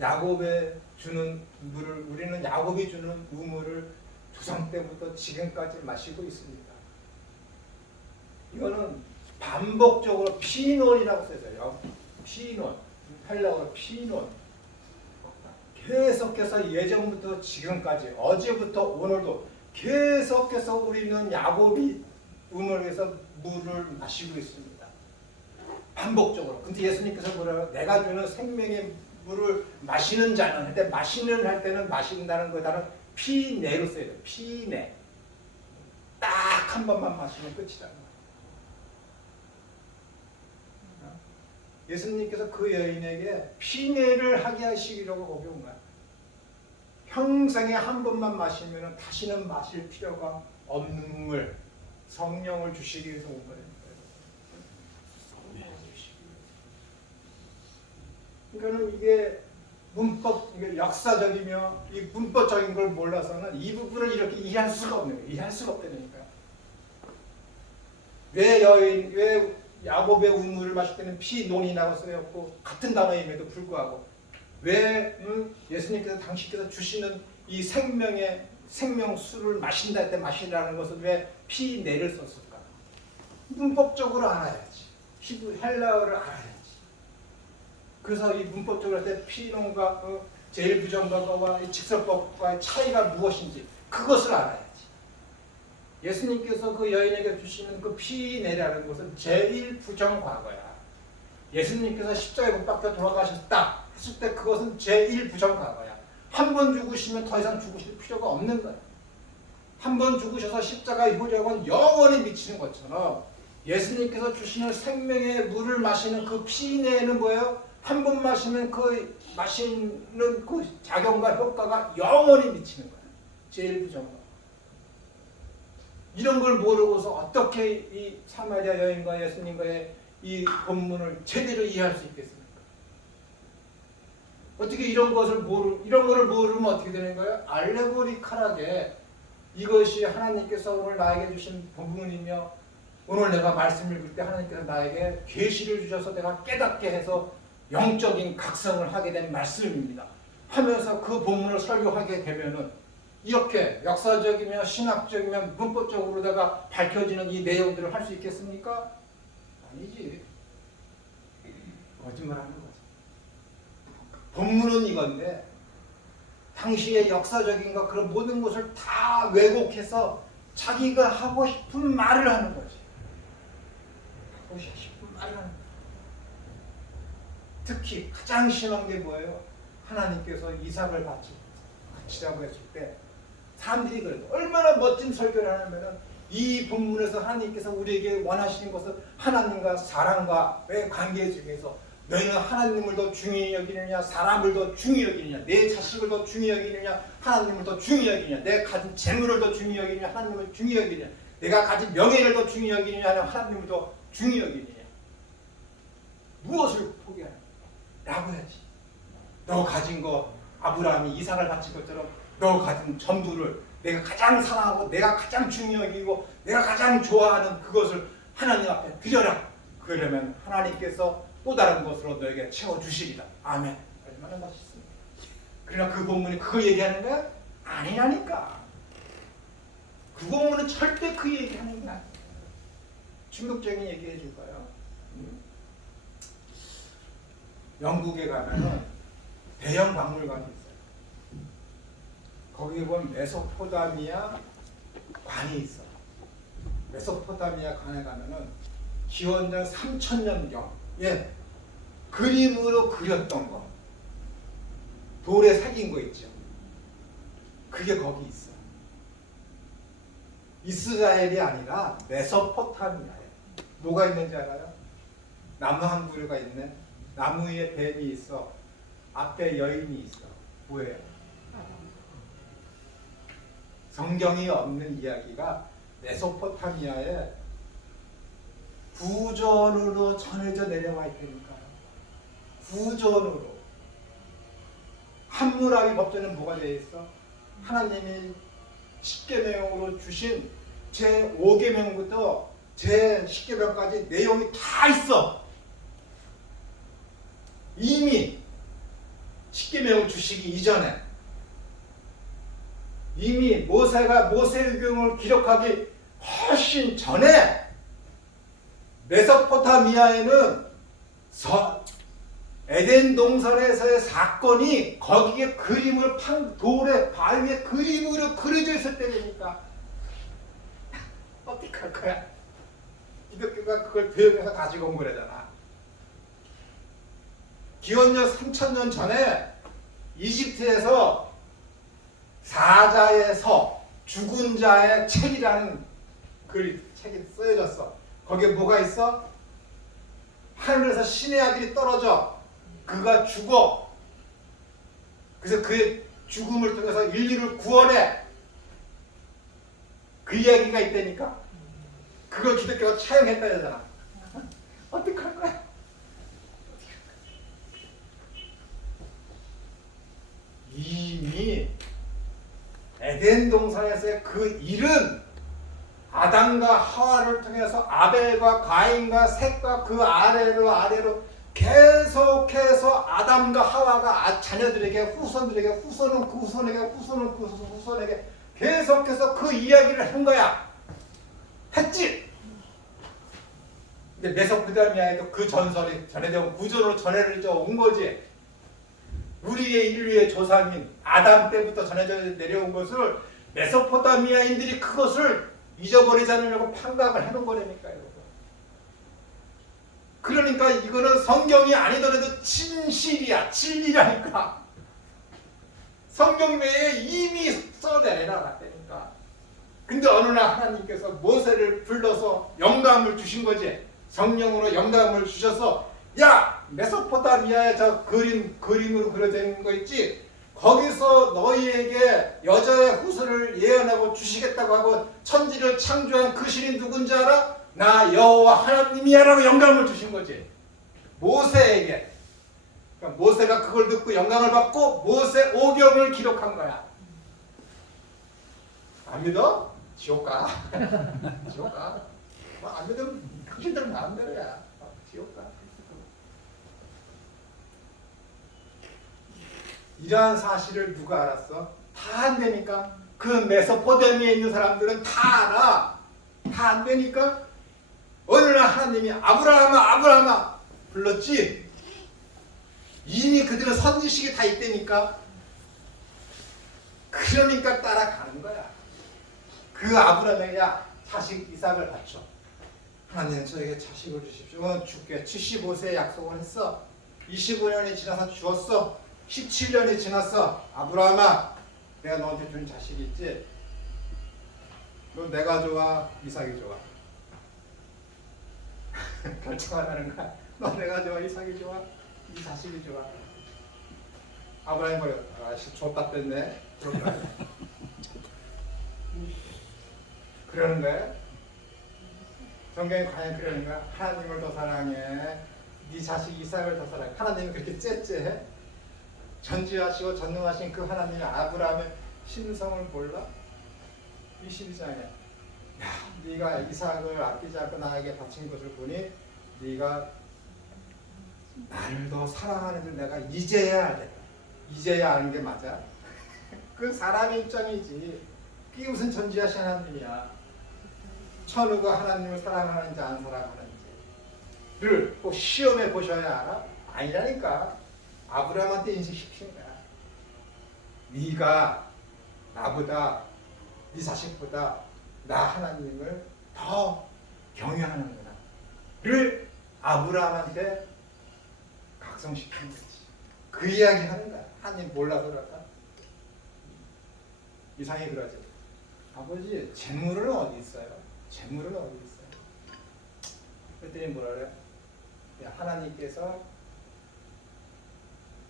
야곱에 주는 물을 우리는 야곱이 주는 우물을 조상 때부터 지금까지 마시고 있습니다. 이거는 반복적으로 피논이라고 써있어요. 피논, 헬라어로 피논. 계속해서 예전부터 지금까지 어제부터 오늘도 계속해서 우리는 야곱이 우물에서 물을 마시고 있습니다. 반복적으로. 근데 예수님께서 뭐라고? 내가 주는 생명의 물을 마시는 자는 할 때 마시는 할 때는 마신다는 거다는 피내로 써야 돼요. 피내. 딱 한 번만 마시면 끝이라는 거예요. 예수님께서 그 여인에게 피내를 하게 하시기라고 거기 온 거야. 평생에 한 번만 마시면 다시는 마실 필요가 없는 물, 성령을 주시기 위해서 온 거예요. 그러니까는 이게 문법, 이게 역사적이며 이 문법적인 걸 몰라서는 이 부분을 이렇게 이해할 수가 없는 거예요. 이해할 수가 없다니까요. 왜 야곱의 우물을 마실 때는 피논이라고 쓰였고 같은 단어임에도 불구하고 왜 예수님께서 당신께서 주시는 이 생명수를 마신다 할 때 마시라는 것은 왜 피내를 썼을까? 문법적으로 알아야지. 히브리 헬라어를 알아야지. 그래서 이 문법적으로 할 때 피논과 제일 부정과와 직설법과의 차이가 무엇인지 그것을 알아야지. 예수님께서 그 여인에게 주시는 그 피내라는 것은 제일 부정과거야. 예수님께서 십자가에 못 박혀 돌아가셨다 했을 때 그것은 제일 부정과거야. 한 번 죽으시면 더 이상 죽으실 필요가 없는 거야. 한 번 죽으셔서 십자가의 효력은 영원히 미치는 것처럼 예수님께서 주시는 생명의 물을 마시는 그 피내는 뭐예요? 한 번 마시면 그 마시는 그 작용과 효과가 영원히 미치는 거야. 제일 부정과. 이런 걸 모르고서 어떻게 이 사마리아 여인과 예수님과의 이 본문을 제대로 이해할 수 있겠습니까? 어떻게 이런 거를 모르면 어떻게 되는 거예요? 알레고리컬하게 이것이 하나님께서 오늘 나에게 주신 본문이며 오늘 내가 말씀을 읽을 때 하나님께서 나에게 계시를 주셔서 내가 깨닫게 해서 영적인 각성을 하게 된 말씀입니다. 하면서 그 본문을 설교하게 되면은 이렇게 역사적이며 신학적이며 문법적으로다가 밝혀지는 이 내용들을 할 수 있겠습니까? 아니지. 거짓말하는 거지. 본문은 이건데 당시의 역사적인 것 그런 모든 것을 다 왜곡해서 자기가 하고 싶은 말을 하는 거지. 하고 싶은 말을 하는 거지. 특히 가장 심한 게 뭐예요? 하나님께서 이삭을 바치라고 했을 때 사람들이 그래요. 얼마나 멋진 설교를 하냐면은 이 본문에서 하나님께서 우리에게 원하시는 것은 하나님과 사람과의 관계 중에서 너희는 하나님을 더 중히 여기느냐 사람을 더 중히 여기느냐 내 자식을 더 중히 여기느냐 하나님을 더 중히 여기느냐 내가 가진 재물을 더 중히 여기느냐 하나님을 중히 여기느냐 내가 가진 명예를 더 중히 여기느냐 하나님을 더 중히 여기느냐 무엇을 포기하냐 라고 해야지. 너 가진 거 아브라함이 이삭을 바친 것처럼 너 가진 전부를 내가 가장 사랑하고 내가 가장 중요히 여기고 내가 가장 좋아하는 그것을 하나님 앞에 드려라. 그러면 하나님께서 또 다른 것으로 너에게 채워주시리라. 아멘. 얼마나 맛있습니까? 그러나 그 본문이 그거 얘기하는 거야? 아니라니까. 그 본문은 절대 그 얘기하는 게 아니야. 충격적인 얘기 해줄까요? 영국에 가면은 대형 박물관이 있어요. 거기 보면 메소포타미아 관이 있어. 메소포타미아 관에 가면은 기원전 3000년경 그림으로 그렸던 거 돌에 새긴 거 있죠. 그게 거기 있어. 이스라엘이 아니라 메소포타미아에 뭐가 있는지 알아요? 나무 한 그루가 있네. 나무 위에 뱀이 있어. 앞에 여인이 있어. 뭐예요? 성경이 없는 이야기가 메소포타미아에 구전으로 전해져 내려와 있다니까요. 구전으로. 함무라비 법전은 뭐가 되어 있어? 하나님이 10계명으로 주신 제 5계명부터 제 10계명까지 내용이 다 있어. 이미 10계명을 주시기 이전에 이미 모세가 모세의경을 기록하기 훨씬 전에 메소포타미아에는 에덴 동산에서의 사건이 거기에 그림을 돌에 바위에 그림으로 그려져 있을 때니까 어떻게 할 거야? 기독교가 그걸 배우면서 가지고 온 거래잖아. 기원전 3000년 전에 이집트에서 사자의 서, 죽은 자의 책이라는 책이 쓰여졌어. 거기에 뭐가 있어? 하늘에서 신의 아들이 떨어져. 그가 죽어. 그래서 그의 죽음을 통해서 인류를 구원해. 그 이야기가 있다니까. 그걸 기독교가 차용했다 하잖아. 어떻게 할 거야? 이미 에덴 동산에서의 그 일은 아담과 하와를 통해서 아벨과 가인과 셋과 그 아래로 계속해서 아담과 하와가 자녀들에게 후손들에게 후손은 그 후손에게 후손은 그 후손에게 계속해서 그 이야기를 한 거야. 했지. 근데 메소포타미아에도 그 전설이 전해져 구조로 전해져 온 거지. 우리의 인류의 조상인 아담 때부터 전해져 내려온 것을 메소포타미아인들이 그것을 잊어버리지 않으려고 판각을 해놓은 거라니까요. 그러니까 이거는 성경이 아니더라도 진실이야. 진리라니까. 성경 외에 이미 써내려놨다니까. 근데 어느 날 하나님께서 모세를 불러서 영감을 주신 거지. 성령으로 영감을 주셔서 야! 메소포타미아의 저 그림으로 그려져 있는 거 있지? 거기서 너희에게 여자의 후손을 예언하고 주시겠다고 하고 천지를 창조한 그 신이 누군지 알아? 나 여호와 하나님이야 라고 영감을 주신 거지. 모세에게. 그러니까 모세가 그걸 듣고 영감을 받고 모세 오경을 기록한 거야. 안 믿어? 지옥 가. 지옥 가. 안 믿으면 당신들 마음대로야. 지옥 가. 이러한 사실을 누가 알았어? 다 안 되니까. 그 메소포타미아에 있는 사람들은 다 알아. 다 안 되니까 어느 날 하나님이 아브라함아 불렀지. 이미 그들은 선지식이 다 있다니까. 그러니까 따라가는 거야. 그 아브라함에게 자식 이삭을 바쳐. 하나님 저에게 자식을 주십시오. 줄게. 75세에 약속을 했어. 25년이 지나서 주었어. 17년이 지났어. 아브라함아, 내가 너한테 준 자식이 있지? 너 내가 좋아? 이삭이 좋아? 결정하라는 거야. 너 내가 좋아? 이삭이 좋아? 이 자식이 좋아? 아브라함이 버려. 아씨 줬다 뺐네. 그러는 거야? 성경이 과연 그러는 거야? 하나님을 더 사랑해. 네 자식 이삭을 더 사랑해. 하나님은 그렇게 째째해? 전지하시고 전능하신 그 하나님이 아브라함의 신성을 몰라? 22장에 야, 네가 이삭을 아끼지 않고 나에게 바친 것을 보니 네가 나를 더 사랑하는 줄 내가 이제야 알겠다. 이제야 아는 게 맞아? 그 사람의 입장이지. 그게 무슨 전지하신 하나님이야. 천우가 하나님을 사랑하는지 안 사랑하는지를 꼭 시험해 보셔야 알아? 아니라니까. 아브라함한테 인식시킨 거야. 네가 나보다 네 자식보다 나 하나님을 더 경외하는구나 를 아브라함한테 각성시킨 거지. 그 이야기 하는 거야. 하나님 몰라서 그럴까? 이상이 그러지. 아버지 재물은 어디 있어요? 재물은 어디 있어요? 그랬더니 뭐라 그래? 하나님께서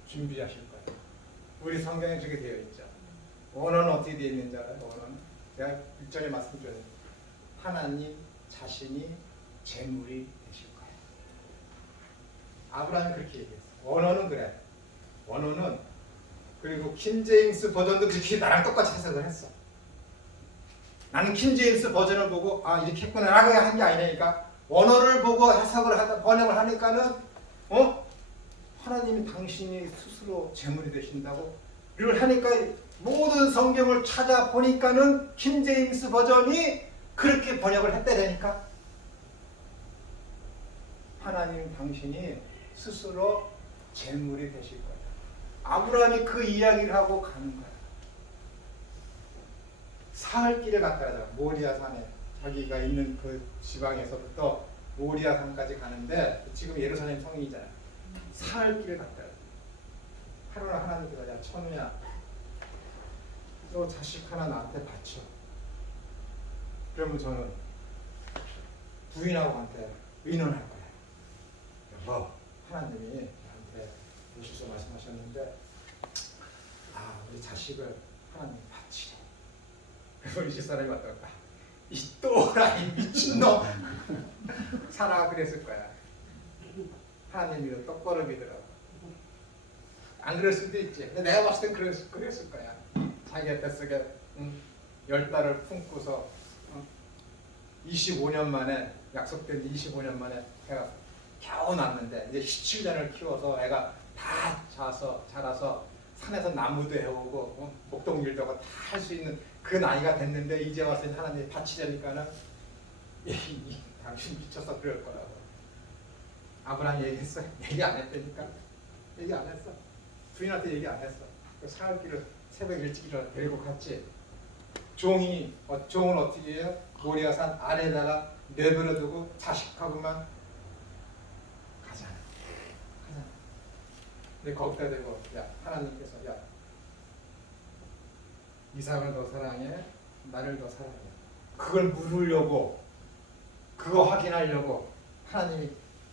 준비하실 거예요. 우리 성경에 그렇게 되어 있죠. 원어는 어떻게 되어 있는지 알아요? 원어는 내가 일전에 말씀드렸는데 하나님 자신이 재물이 되실 거예요. 아브라함이 그렇게 얘기했어. 원어는 그래. 원어는 그리고 킹제임스 버전도 그렇게 나랑 똑같이 해석을 했어. 나는 킹제임스 버전을 보고 아 이렇게 했구나라고 한 게 아니니까 원어를 보고 해석을 하다 번역을 하니까는 하나님이 당신이 스스로 재물이 되신다고 를 하니까 모든 성경을 찾아보니까는 킹제임스 버전이 그렇게 번역을 했다라니까 하나님 당신이 스스로 재물이 되실 거예요. 아브라함이 그 이야기를 하고 가는 거야. 사흘길을 갔다가 모리아 산에 자기가 있는 그 지방에서부터 모리아 산까지 가는데 지금 예루살렘 성이잖아요. 사흘길을 갔다가 하루나 하나님께서 야 천우야 너 자식 하나 나한테 바쳐. 그러면 저는 부인하고 한테 의논할 거야. 여보 하나님이 나한테 예수서 말씀하셨는데 우리 자식을 하나님 바치래. 그래서 이 집사람이 왔다가 이 또라이 미친놈 사라가 그랬을 거야. 하나님이 똑바로이더라고. 안 그럴 수도 있지. 근데 내가 봤을 땐 그랬을 거야. 자기가 뱃속에 10달을 품고서 25년 만에 약속된 25년 만에 애가 겨우 낳았는데 이제 17년을 키워서 애가 다 자라서 산에서 나무도 해오고 목동일도 하고 다 할 수 있는 그 나이가 됐는데 이제 와서 하나님이 바치자니까는 당신 미쳐서 그럴 거라고. 아브라함이 얘기했어? 얘기 안 했다니까. 얘기 안 했어. 부인한테 얘기 안 했어. 그 사흘길을 새벽 일찍 일어나 데리고 갔지. 종은 어떻게 해요? 모리아산 아래에다가 내버려두고 자식하고만 가자. 근데 거기다 대고 야 하나님께서 야 이삭을 더 사랑해 나를 더 사랑해. 그걸 물으려고 그거 확인하려고 하나님이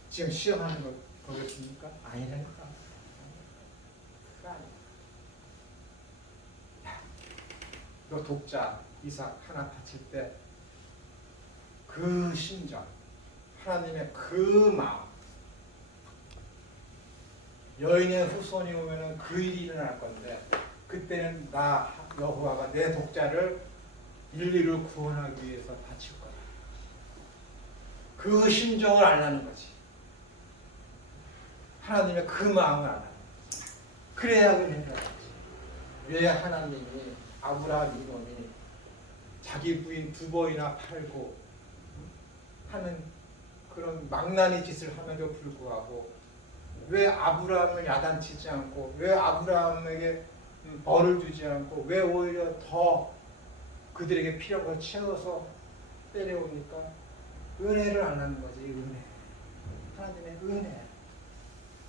지금 시험하는 거겠습니까? 아니라니까. 그거 아니야. 너 독자 이삭 하나 바칠 때 그 심정 하나님의 그 마음 여인의 후손이 오면은 그 일이 일어날 건데 그때는 나 여호와가 내 독자를 인류를 구원하기 위해서 바칠 거야. 그 심정을 알라는 거지. 하나님의 그 마음을 알아야 돼. 그래야 은혜를 알지. 왜 하나님이 아브라함 이놈이 자기 부인 2번이나 팔고 하는 그런 망나니 짓을 함에도 불구하고 왜 아브라함을 야단치지 않고 왜 아브라함에게 벌을 주지 않고 왜 오히려 더 그들에게 피력을 채워서 때려오니까 은혜를 안 하는 거지. 은혜. 하나님의 은혜.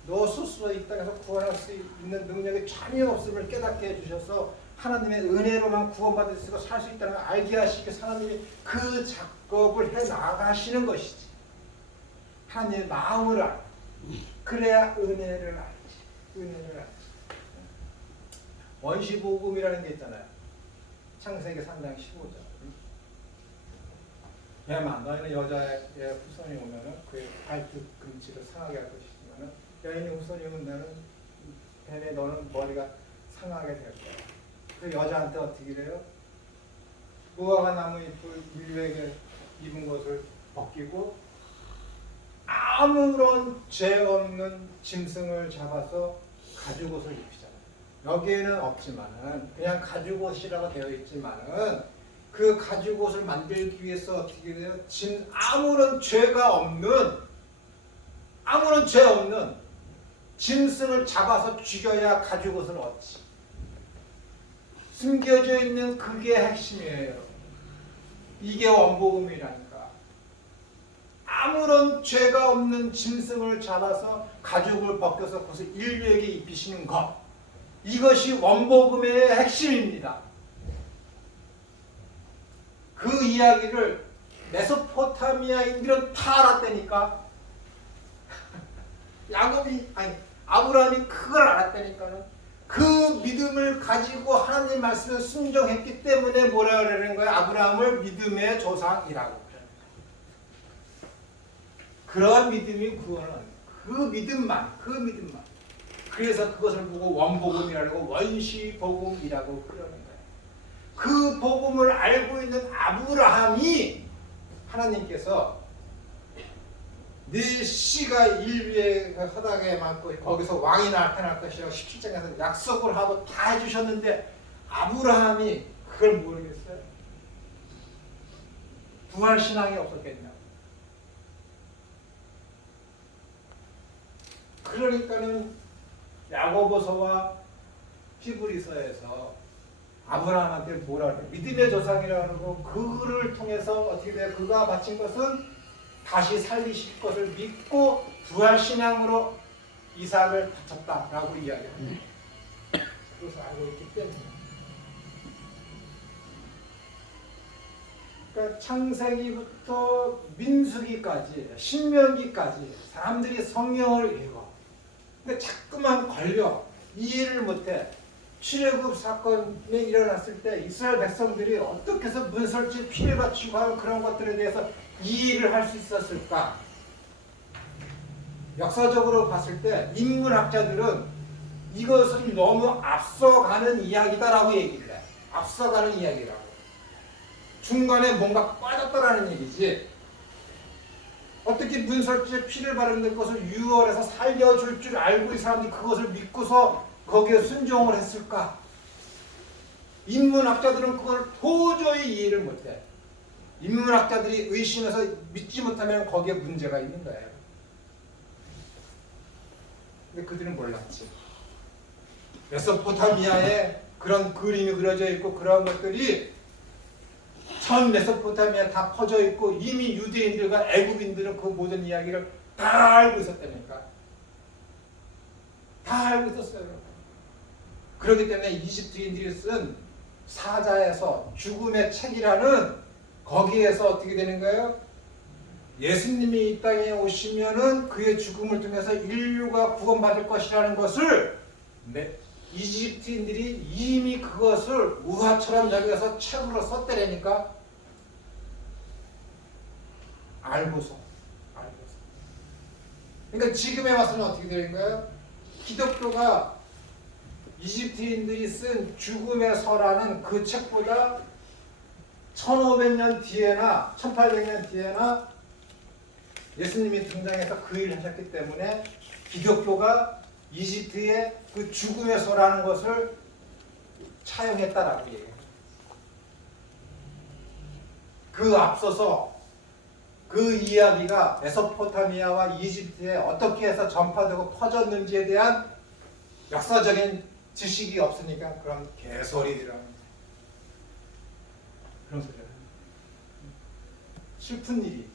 너 스스로 이 땅에서 구원할 수 있는 능력이 전혀 없음을 깨닫게 해주셔서 하나님의 은혜로만 구원받을 수 있고 살 수 있다는 걸 알게 하시기 위해서 하나님이 그 작업을 해 나가시는 것이지. 하나님의 마음을 알아. 그래야 은혜를 알지. 은혜를 알지. 원시복음이라는 게 있잖아요. 창세기 3장 15절. 얘만 너희는 여자의 후손이 오면은 그의 발등꿈치를 상하게 할 것이지만은 여인의 후손이 오면 너는 뱀에 너는 머리가 상하게 될 거야. 그 여자한테 어떻게 돼요? 무화과 나무 잎을 인류에게 입은 것을 벗기고 아무런 죄 없는 짐승을 잡아서 가죽옷을 입히잖아요. 여기에는 없지만은 그냥 가죽옷이라고 되어 있지만은 그 가죽옷을 만들기 위해서 어떻게 돼요? 아무런 죄 없는 짐승을 잡아서 죽여야 가죽옷을 얻지. 숨겨져 있는 그게 핵심이에요. 이게 원복음이라니까. 아무런 죄가 없는 짐승을 잡아서 가죽을 벗겨서 그것을 인류에게 입히시는 것. 이것이 원복음의 핵심입니다. 그 이야기를 메소포타미아인들은 다 알았다니까. 아브라함이 그걸 알았다니까는. 그 믿음을 가지고 하나님 말씀에 순종했기 때문에 뭐라 그러는 거예요? 아브라함을 믿음의 조상이라고. 그러한 믿음이 구원은 그 믿음만. 그래서 그것을 보고 원복음이라고 원시복음이라고 그러는 거예요. 그 복음을 알고 있는 아브라함이 하나님께서 네 씨가 인류의 허당에 많고 거기서 왕이 나타날 것이라고 17장에서 약속을 하고 다 해주셨는데 아브라함이 그걸 모르겠어요. 부활신앙이 없었겠냐고. 그러니까는 야고보서와 히브리서에서 아브라함한테 뭐라 그래? 믿음의 조상이라고 하고 그를 통해서 어떻게 돼요? 그가 바친 것은 다시 살리실 것을 믿고 부활신앙으로 이삭을 바쳤다라고 이야기합니다. 그것을 알고 있기 때문에. 그러니까 창세기부터 민수기까지 신명기까지 사람들이 성경을 읽어. 근데 자꾸만 걸려. 이해를 못해. 출애굽 사건이 일어났을 때 이스라엘 백성들이 어떻게 해서 문설주 피를 바치고 하는 그런 것들에 대해서 이해를 할 수 있었을까? 역사적으로 봤을 때 인문학자들은 이것은 너무 앞서가는 이야기다라고 얘기를 해. 앞서가는 이야기라고. 중간에 뭔가 빠졌다라는 얘기지. 어떻게 문설주에 피를 바르는 것을 유월해서 살려줄 줄 알고 이 사람들이 그것을 믿고서 거기에 순종을 했을까? 인문학자들은 그걸 도저히 이해를 못해. 인문학자들이 의심해서 믿지 못하면 거기에 문제가 있는 거예요. 근데 그들은 몰랐지. 메소포타미아에 그런 그림이 그려져 있고 그런 것들이 전 메소포타미아 다 퍼져 있고 이미 유대인들과 애굽인들은 그 모든 이야기를 다 알고 있었다니까. 다 알고 있었어요. 그렇기 때문에 이집트인들이 쓴 사자에서 죽음의 책이라는 거기에서 어떻게 되는 거예요? 예수님이 이 땅에 오시면은 그의 죽음을 통해서 인류가 구원받을 것이라는 것을 이집트인들이 이미 그것을 우화처럼 여기서 책으로 썼다라니까. 알고서. 그러니까 지금에 와서는 어떻게 되는 거예요? 기독교가 이집트인들이 쓴 죽음의 서라는 그 책보다 1500년 뒤에나 1800년 뒤에나 예수님이 등장해서 그 일을 하셨기 때문에 기독교가 이집트의 그 죽음의 서라는 것을 차용했다라고 얘기해요. 그 앞서서 그 이야기가 메소포타미아와 이집트에 어떻게 해서 전파되고 퍼졌는지에 대한 역사적인 지식이 없으니까 그런 개소리라는 그런 소리를 합니다. 슬픈 일이.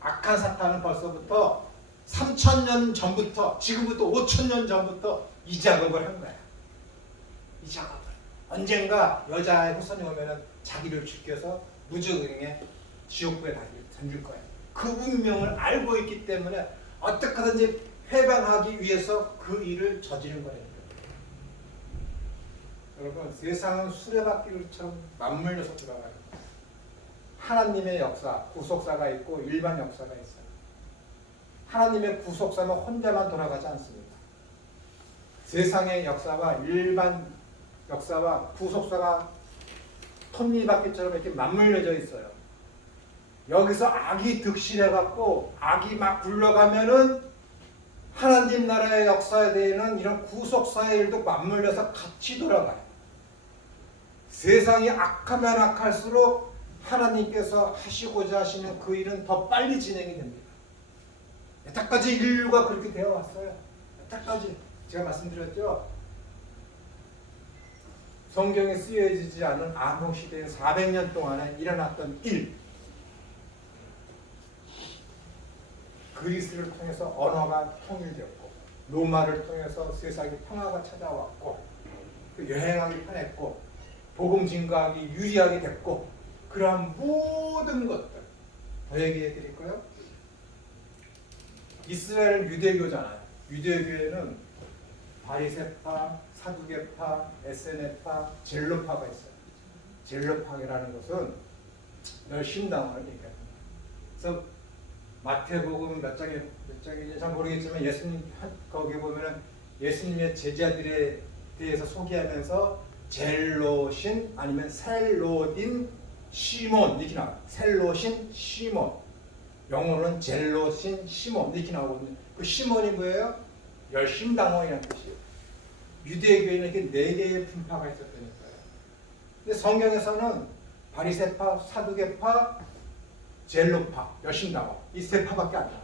악한 사탄은 벌써부터 3000년 전부터 지금부터 5000년 전부터 이 작업을 한 거야. 이 작업을. 언젠가 여자의 후손이 오면은 자기를 죽여서 무저응에 지옥불에 던질 거야. 그 운명을 알고 있기 때문에 어떻게든지 회방하기 위해서 그 일을 저지른 거예요. 여러분, 세상은 수레바퀴처럼 맞물려서 돌아가요. 하나님의 역사, 구속사가 있고 일반 역사가 있어요. 하나님의 구속사는 혼자만 돌아가지 않습니다. 세상의 역사와 일반 역사와 구속사가 톱니바퀴처럼 이렇게 맞물려져 있어요. 여기서 악이 득실해갖고 악이 막 굴러가면은 하나님 나라의 역사에 대해서는 이런 구속사의 일도 맞물려서 같이 돌아가요. 세상이 악하면 악할수록 하나님께서 하시고자 하시는 그 일은 더 빨리 진행이 됩니다. 여태까지 인류가 그렇게 되어 왔어요. 여태까지 제가 말씀드렸죠. 성경에 쓰여지지 않은 암흑 시대의 400년 동안에 일어났던 일. 그리스를 통해서 언어가 통일되었고 로마를 통해서 세상에 평화가 찾아왔고 여행하기 편했고 복음 증거하기 유리하게 됐고 그러한 모든 것들 더 얘기해 드릴까요? 이스라엘 유대교잖아요. 유대교회는 바리새파, 사두개파, 에세네파, 젤로파가 있어요. 젤로파라는 것은 열심당원을 얘기합니다. 그래서 마태복음 몇 장인지 잘 모르겠지만 예수님 거기 보면은 예수님의 제자들에 대해서 소개하면서 젤로신 아니면 셀로딘 시몬 이렇게 나와요. 셀로신 시몬. 영어로는 젤로신 시몬 이렇게 나오거든요. 그 시몬이 뭐예요? 열심당원이라는 뜻이에요. 유대교에는 이렇게 4개의 분파가 있었다니까요. 근데 성경에서는 바리새파, 사두개파, 젤로파, 열심당원 이 3파밖에 안 나와요.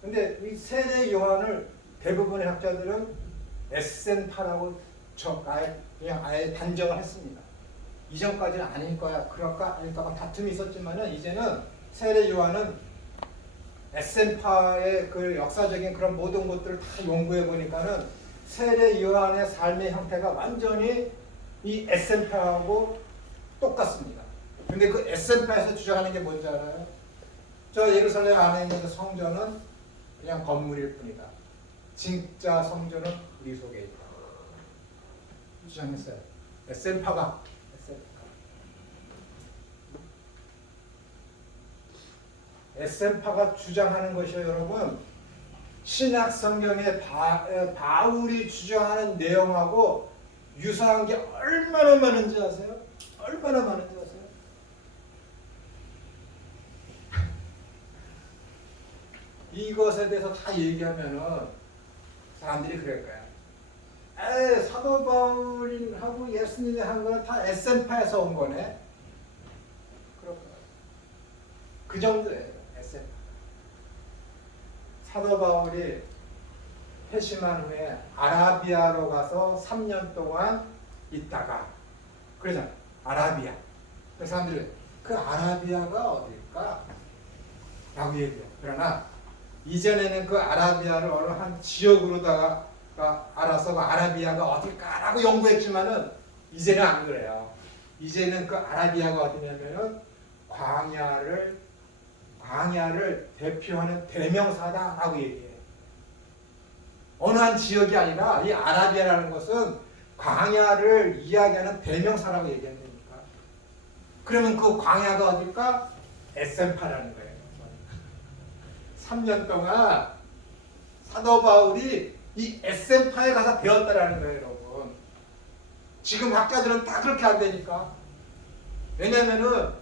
근데 이 세례 요한을 대부분의 학자들은 에센파라고 그냥 아예 단정을 했습니다. 이전까지는 아닐 거야, 그럴까 아닐까 다툼이 있었지만은 이제는 세례 요한은 에센파의 그 역사적인 그런 모든 것들을 다 연구해 보니까는 세례 요한의 삶의 형태가 완전히 이 에센파하고 똑같습니다. 근데 그 에센파에서 주장하는 게 뭔지 알아요? 저 예루살렘 안에 있는 그 성전은 그냥 건물일 뿐이다. 진짜 성전은 우리 속에 있다. 주장했어요. 에센파가 주장하는 것이요, 여러분. 신약 성경의 바울이 주장하는 내용하고 유사한 게 얼마나 많은지 아세요? 얼마나 많은지 아세요? 이것에 대해서 다 얘기하면은 사람들이 그럴 거야. 사도 바울하고 예수님이 한 거는 다 에센파에서 온 거네. 그럴 거야. 그 정도예요. 에센파. 사도 바울이 회심한 후에 아라비아로 가서 3년 동안 있다가 그러잖아. 아라비아. 그 사람들이 그 아라비아가 어딜까? 라고 얘기해요. 그러나 이전에는 그 아라비아를 어느 한 지역으로다가 알아서 그 아라비아가 어딜까라고 연구했지만은 이제는 안 그래요. 이제는 그 아라비아가 어디냐면은 광야를 대표하는 대명사다라고 얘기해요. 어느 한 지역이 아니라 이 아라비아라는 것은 광야를 이야기하는 대명사라고 얘기합니다. 그러면 그 광야가 어딜까? 에센파라는 거예요. 3년 동안 사도 바울이 이 에센파에 가서 배웠다라는 거예요, 여러분. 지금 학자들은 다 그렇게 안 되니까. 왜냐면은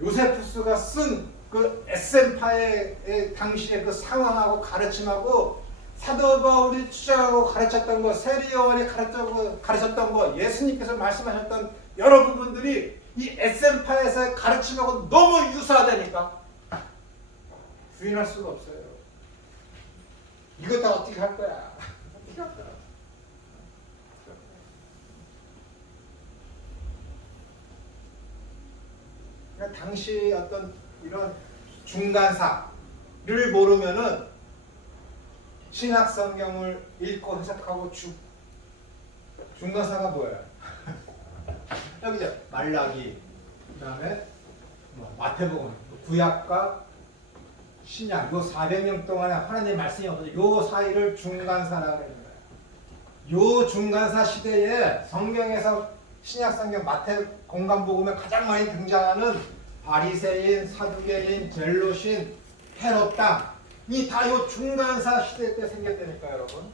요세푸스가 쓴 그 에센파의 당시의 그 상황하고 가르침하고 사도 바울이 주장하고 가르쳤던 거, 세례 요한이 가르쳤던 거, 예수님께서 말씀하셨던 여러 부분들이 이 에센파에서의 가르침하고 너무 유사하다니까 부인할 수가 없어요. 이거 다 어떻게 할 거야? 어떻게 할 거야? 그러니까 당시 어떤 이런 중간사를 모르면은 신약 성경을 읽고 해석하고 중간사가 뭐예요? 여기죠. 말라기, 그다음에 마태복음, 구약과 신약, 요 400년 동안에 하나님의 말씀이 없어요. 요 사이를 중간사라고 하는 거예요. 요 중간사 시대에 성경에서 신약 성경 마태 공간복음에 가장 많이 등장하는 바리새인, 사두개인, 젤로신, 헤롯 땅이 다 요 중간사 시대 때 생겼다니까요, 여러분.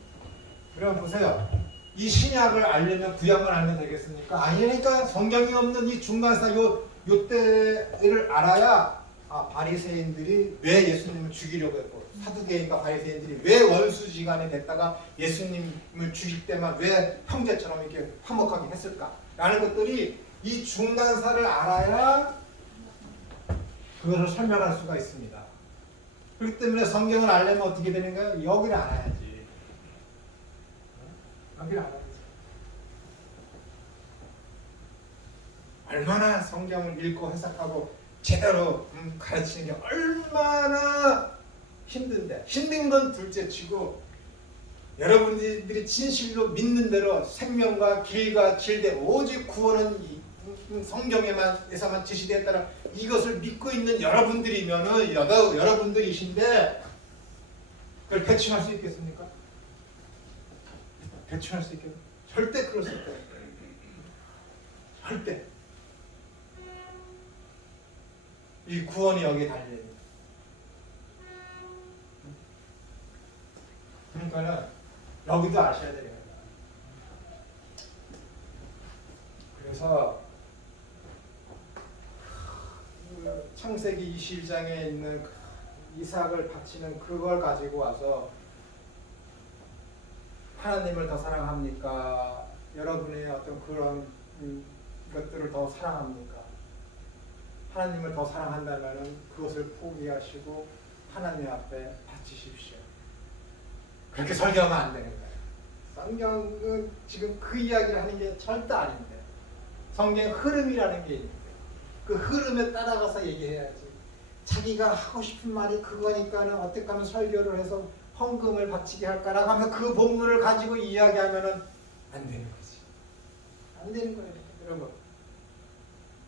그럼 보세요. 이 신약을 알려면 구약만 알면 되겠습니까? 아니니까 성경이 없는 이 중간사 요 때를 알아야 바리새인들이 왜 예수님을 죽이려고 했고 사두개인과 바리새인들이 왜 원수지간에 됐다가 예수님을 죽일 때만 왜 형제처럼 이렇게 화목하게 했을까라는 것들이 이 중간사를 알아야 그것을 설명할 수가 있습니다. 그렇기 때문에 성경을 알려면 어떻게 되는 거예요? 여기를 알아야지. 여기를 알아야지. 얼마나 성경을 읽고 해석하고 제대로 가르치는 게 얼마나 힘든데, 힘든 건 둘째치고 여러분들이 진실로 믿는 대로 생명과 길과 질대 오직 구원은 성경에서만 제시되었다라 이것을 믿고 있는 여러분들이면은 여러분들이신데 그걸 대충할 수 있겠습니까? 대충할 수 있겠어요? 절대 그럴 수 없어요. 절대. 이 구원이 여기에 달려있는. 그러니까는 여기도 아셔야 돼요. 그래서 창세기 21장에 있는 이삭을 바치는 그걸 가지고 와서 하나님을 더 사랑합니까? 여러분의 어떤 그런 것들을 더 사랑합니까? 하나님을 더 사랑한다면 그것을 포기하시고 하나님 앞에 바치십시오. 그렇게 설교하면 안 되는 거예요. 성경은 지금 그 이야기를 하는 게 절대 아닌데, 성경 흐름이라는 게 있는데 그 흐름에 따라가서 얘기해야지. 자기가 하고 싶은 말이 그거니까는 어떻게 하면 설교를 해서 헌금을 바치게 할까라고 하면 그 본문을 가지고 이야기하면은 안 되는 거지. 안 되는 거예요. 이런 거.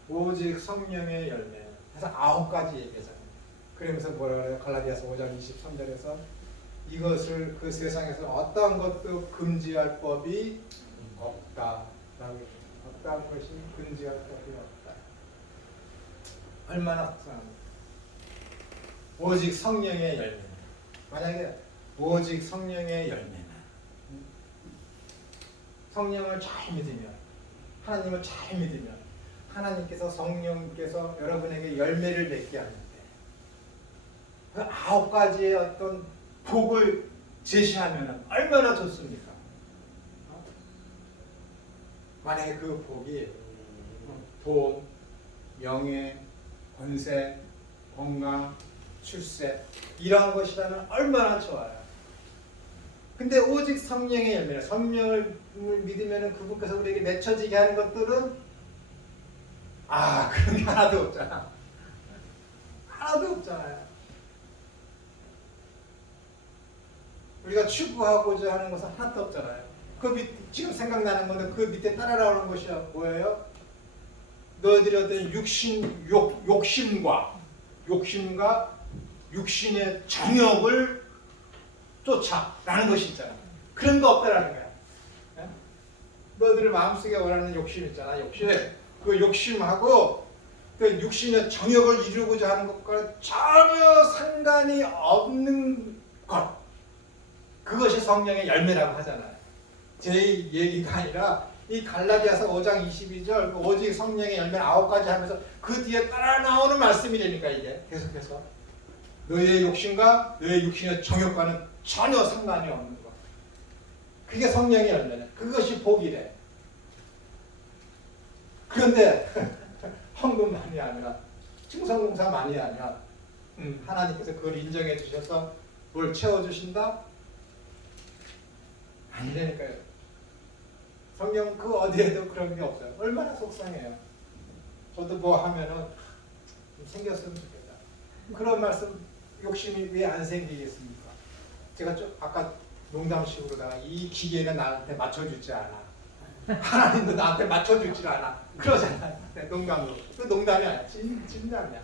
오직 성령의 열매. 그래서 9가지 얘기하잖아요. 그러면서 뭐라 그래요? 갈라디아서 5장 23절에서 이것을 그 세상에서 어떠한 것도 금지할 법이 없다라고 해요. 어떠한 것이 금지할 법이 없다. 얼마나 속상합니까? 오직 성령의 열매. 만약에 오직 성령의 열매나 성령을 잘 믿으면, 하나님을 잘 믿으면 하나님께서, 성령께서 여러분에게 열매를 맺게 하는데 그 9가지의 어떤 복을 제시하면 얼마나 좋습니까? 만약에 그 복이 돈, 명예, 권세, 건강, 출세 이러한 것이라면 얼마나 좋아요. 근데 오직 성령의 열매, 성령을 믿으면 그분께서 우리에게 맺혀지게 하는 것들은 그런 게 하나도 없잖아. 하나도 없잖아요. 우리가 추구하고자 하는 것은 하나도 없잖아요. 지금 생각나는 건데 그 밑에 따라 나오는 것이 뭐예요? 너희들이 어떤 욕심과 육신의 정욕을 쫓아라는 것이 있잖아. 그런 거 없다라는 거야. 네? 너희들의 마음속에 원하는 욕심 있잖아. 그 욕심하고 그 육신의 정욕을 이루고자 하는 것과 전혀 상관이 없는 것. 그것이 성령의 열매라고 하잖아요. 제 얘기가 아니라 이 갈라디아서 5장 22절 오직 성령의 열매 9가지 하면서 그 뒤에 따라 나오는 말씀이라니까 이게 계속해서 너희의 욕심과 너희의 육신의 정욕과는 전혀 상관이 없는 것. 그게 성령의 열매네. 그것이 복이래. 그런데 헌금만이 아니라 충성공사만이 아니라 하나님께서 그걸 인정해 주셔서 뭘 채워주신다? 아니라니까요. 성경 그 어디에도 그런 게 없어요. 얼마나 속상해요. 저도 뭐 하면은 좀 생겼으면 좋겠다. 그런 말씀 욕심이 왜 안 생기겠습니까? 제가 아까 농담식으로다가 이 기계는 나한테 맞춰주지 않아. 하나님도 나한테 맞춰주지 않아. 그러잖아요. 농담으로. 그 농담이 아니야. 진담이야.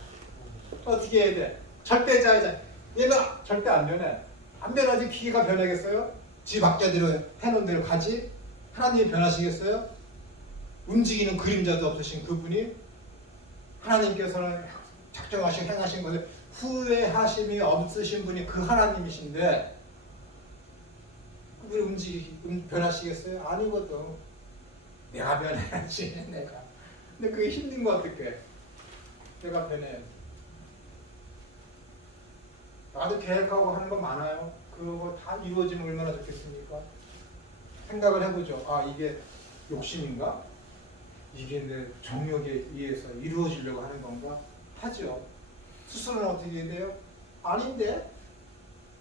어떻게 해야 돼? 절대자이자. 얘는 절대 안 변해. 안 변하지. 기계가 변하겠어요? 지 박자대로 해놓은 대로 가지? 하나님이 변하시겠어요? 움직이는 그림자도 없으신 그분이 하나님께서는 작정하신 행하신 것을 후회하심이 없으신 분이 그 하나님이신데 그분이 변하시겠어요? 아니거든. 내가 변해야지. 내가. 근데 그게 힘든 거 어떡해? 내가 변해야지. 나도 계획하고 하는 거 많아요. 그거 다 이루어지면 얼마나 좋겠습니까? 생각을 해보죠. 이게 욕심인가? 이게 내 정욕에 의해서 이루어지려고 하는 건가? 하죠. 스스로는 어떻게 해야 돼요? 아닌데?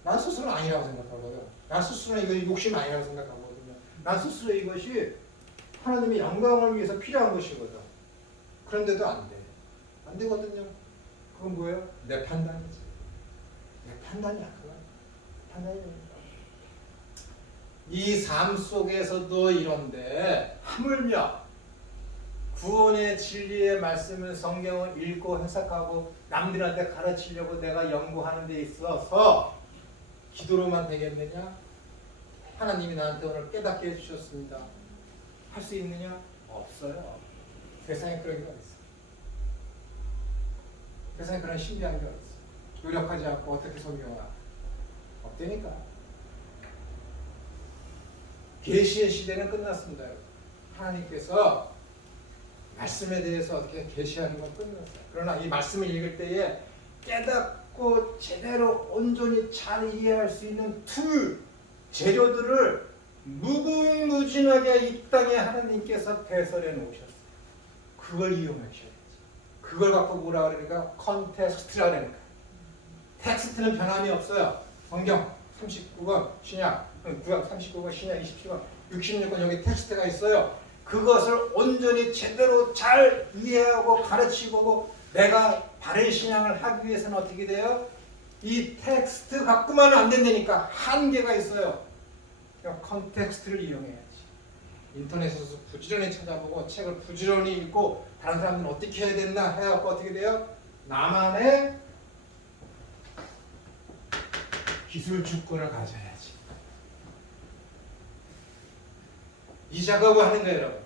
난 스스로는 아니라고 생각하거든. 난 스스로는 이거 욕심 아니라고 생각하거든요. 난 스스로 이것이 하나님의 영광을 위해서 필요한 것이거든. 그런데도 안 돼. 안 되거든요. 그건 뭐예요? 내 판단이지. 내 판단이야. 그건 판단이니까. 이 삶 속에서도 이런데 하물며 구원의 진리의 말씀을 성경을 읽고 해석하고 남들한테 가르치려고 내가 연구하는 데 있어서 기도로만 되겠느냐? 하나님이 나한테 오늘 깨닫게 해주셨습니다. 할 수 있느냐? 없어요. 세상에 그런 게 어딨어. 세상에 그런 신비한 게 어딨어. 노력하지 않고 어떻게 섬겨나? 없다니까. 계시의 시대는 끝났습니다. 하나님께서 말씀에 대해서 어떻게 계시하는 건 끝났어요. 그러나 이 말씀을 읽을 때에 깨닫고 제대로 온전히 잘 이해할 수 있는 재료들을 무궁무진하게 이 땅에 하나님께서 배설해 놓으셨어요. 그걸 이용하셔야지. 그걸 갖고 뭐라 그러니까 컨텍스트라는 거예요. 텍스트는 변함이 없어요. 성경 39권 신약, 구약 39권 신약 27권 66권 여기 텍스트가 있어요. 그것을 온전히 제대로 잘 이해하고 가르치고 내가 바른 신앙을 하기 위해서는 어떻게 돼요? 이 텍스트 갖고만은 안 된다니까. 한계가 있어요. 그러니까 컨텍스트를 이용해야지. 인터넷에서 부지런히 찾아보고 책을 부지런히 읽고 다른 사람들은 어떻게 해야 된다 해갖고 어떻게 돼요? 나만의 기술 주권을 가져야지. 이 작업을 하는 거예요, 여러분.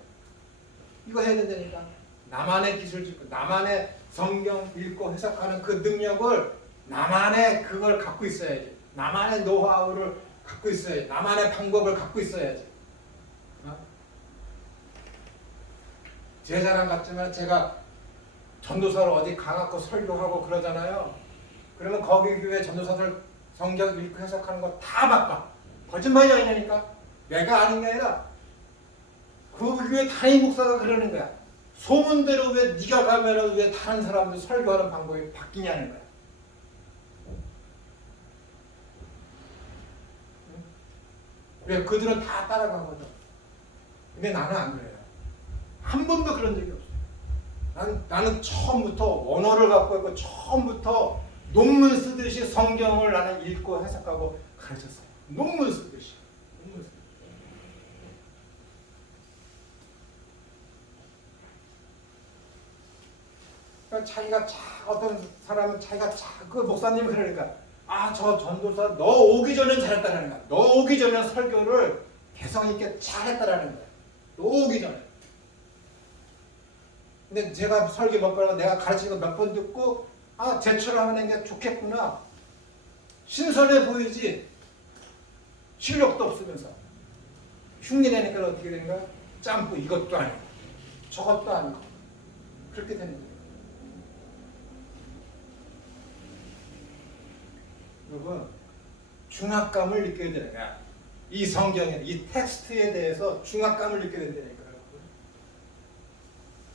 이거 해야 된다니까. 나만의 기술 주권, 나만의 성경 읽고 해석하는 그 능력을 나만의 그걸 갖고 있어야지. 나만의 노하우를 갖고 있어야지. 나만의 방법을 갖고 있어야지. 제 자랑 같지만 제가 전도사를 어디 가갖고 설교하고 그러잖아요. 그러면 거기 교회 전도사들 성경 읽고 해석하는 거 다 바빠. 거짓말이 아니라니까. 내가 아는 게 아니라 그 교회 담임 목사가 그러는 거야. 소문대로 왜 네가 가면은 왜 다른 사람들 설교하는 방법이 바뀌냐는 거야. 왜 그들은 다 따라가거든. 근데 나는 안 그래요. 한 번도 그런 적이 없어요. 나는 처음부터 원어를 갖고 있고 처음부터 논문 쓰듯이 성경을 나는 읽고 해석하고 가르쳤어요. 논문 쓰듯이. 그러니까 자기가 어떤 사람은 자기가 그 목사님이 그러니까 저 전도사 너 오기 전엔 잘했다라는 거야. 너 오기 전에 설교를 개성 있게 잘했다라는 거야. 너 오기 전에. 근데 제가 설교 몇 번 하고 내가 가르치는 거 몇 번 듣고 쟤처럼 하는 게 좋겠구나. 신선해 보이지. 실력도 없으면서. 흉내내니까 어떻게 되는 거야? 짬뽕 이것도 아니고 저것도 아니고 그렇게 되는 거예요. 여러분 중압감을 느껴야 되는 거야. 이 성경에 이 텍스트에 대해서 중압감을 느껴야 된다니까.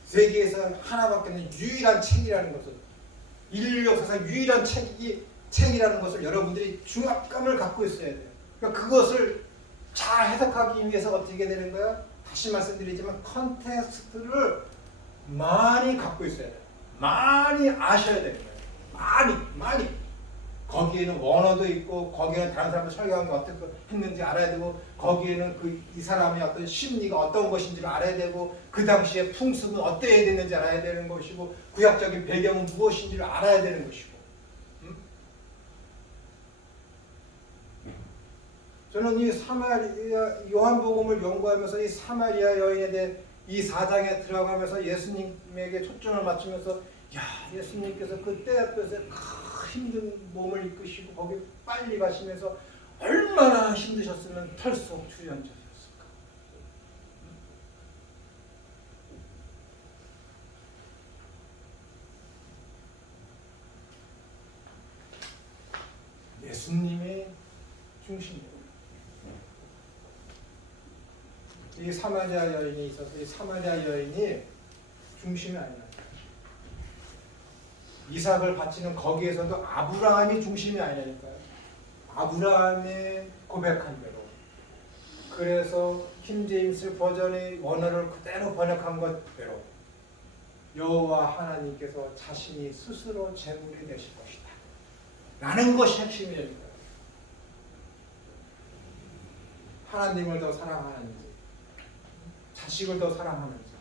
세계에서 하나밖에 없는 유일한 책이라는 것을 인류 역사상 유일한 책이라는 것을 여러분들이 중압감을 갖고 있어야 돼요. 그러니까 그것을 잘 해석하기 위해서 어떻게 되는 거야? 다시 말씀드리지만 컨텍스트를 많이 갖고 있어야 돼요. 많이 아셔야 되는 거예요. 많이. 거기에는 원어도 있고 거기에는 다른 사람들 설교한 게 어떻게 했는지 알아야 되고 거기에는 이 사람의 어떤 심리가 어떤 것인지를 알아야 되고 그 당시에 풍습은 어때야 됐는지 알아야 되는 것이고 구약적인 배경은 무엇인지를 알아야 되는 것이고. 저는 이 사마리아 요한복음을 연구하면서 이 사마리아 여인에 대해 이 4장에 들어가면서 예수님에게 초점을 맞추면서 예수님께서 그 때앞에서 힘든 몸을 이끄시고 거기 빨리 가시면서 얼마나 힘드셨으면 털썩 주저앉으셨을까. 예수님의 중심이에요. 이 사마리아 여인이 있어서 이 사마리아 여인이 중심이 아니라 이삭을 바치는 거기에서도 아브라함이 중심이 아니니까요. 아브라함이 고백한 대로. 그래서 킹제임스 버전의 원어를 그대로 번역한 것대로 여호와 하나님께서 자신이 스스로 제물이 되실 것이다 라는 것이 핵심이니까. 하나님을 더 사랑하는지 자식을 더 사랑하는지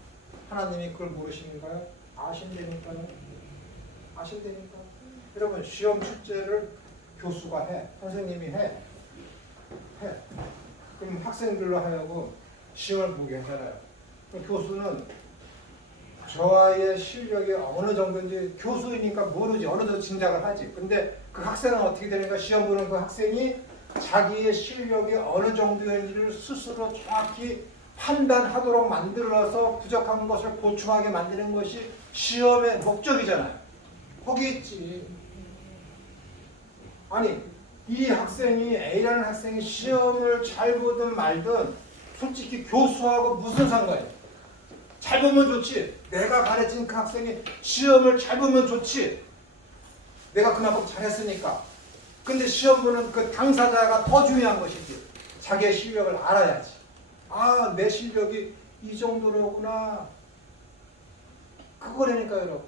하나님이 그걸 모르시는가요? 아신다니까요. 여러분 시험 출제를 교수가 해. 선생님이 해. 그럼 학생들로 하여금 시험을 보게 하잖아요. 교수는 저 아이의 실력이 어느 정도인지 교수이니까 모르지. 어느 정도 짐작을 하지. 근데 그 학생은 어떻게 되는가? 시험 보는 그 학생이 자기의 실력이 어느 정도인지를 스스로 정확히 판단하도록 만들어서 부족한 것을 보충하게 만드는 것이 시험의 목적이잖아요. 거기 있지. 아니, 이 학생이 A라는 학생이 시험을 잘 보든 말든 솔직히 교수하고 무슨 상관이야? 잘 보면 좋지. 내가 가르친 그 학생이 시험을 잘 보면 좋지. 내가 그나마 잘했으니까. 근데 시험 보는 그 당사자가 더 중요한 것이지. 자기의 실력을 알아야지. 아, 내 실력이 이 정도로구나. 그거라니까 여러분.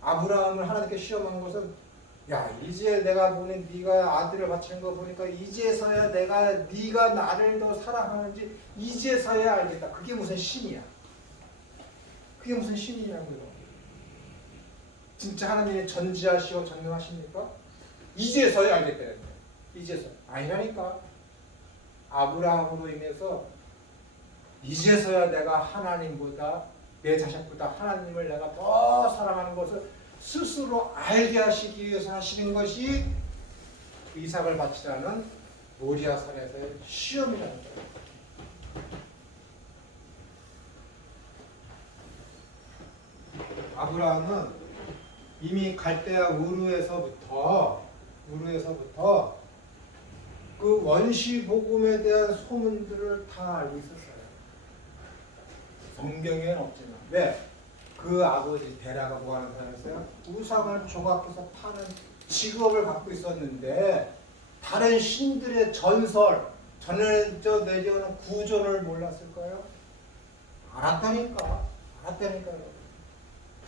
아브라함을 하나님께 시험한 것은 야, 이제 내가 보는 네가 아들을 바치는 거 보니까 이제서야 네가 나를 더 사랑하는지 이제서야 알겠다. 그게 무슨 신이야? 그게 무슨 신이냐고요? 진짜 하나님이 전지하시고 전능하십니까? 이제서야 알겠다. 이제서 아니라니까. 아브라함으로 인해서 이제서야 내가 하나님보다 내 자식보다 하나님을 내가 더 사랑하는 것을 스스로 알게 하시기 위해서 하시는 것이 이삭을 바치라는 모리아산에서의 시험이라는 거예요. 아브라함은 이미 갈대아 우르에서부터 그 원시 복음에 대한 소문들을 다 알고 있었어요. 성경에는 없지만. 왜? 그 아버지 데라가 뭐 하는 사람이었어요? 우상을 조각해서 파는 직업을 갖고 있었는데 다른 신들의 전설, 전에서 내려오는 구전을 몰랐을까요? 알았다니까요.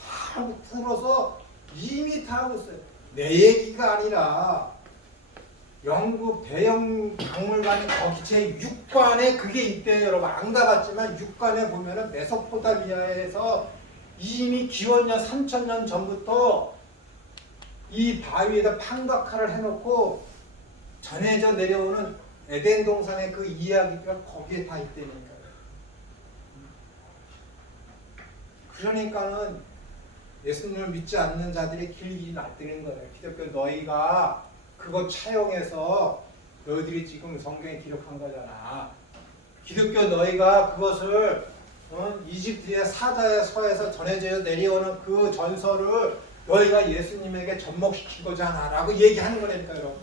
다 풀어서 이미 다 하고 있어요. 내 얘기가 아니라 영국 대형 박물관의 거기 제6관에 그게 있대요. 여러분 안 가봤지만 6관에 보면은 메소포타미아에서 이미 기원전 3000년 전부터 이 바위에다 판각화를 해놓고 전해져 내려오는 에덴 동산의 그 이야기가 거기에 다 있다니까요. 그러니까는 예수님을 믿지 않는 자들의 길이 낫드는 거예요. 기독교 너희가 그거 차용해서 너희들이 지금 성경에 기록한 거잖아. 기독교 너희가 그것을 이집트의 사자의 서에서 전해져 내려오는 그 전설을 너희가 예수님에게 접목시킨 거잖아 라고 얘기하는 거니까 여러분.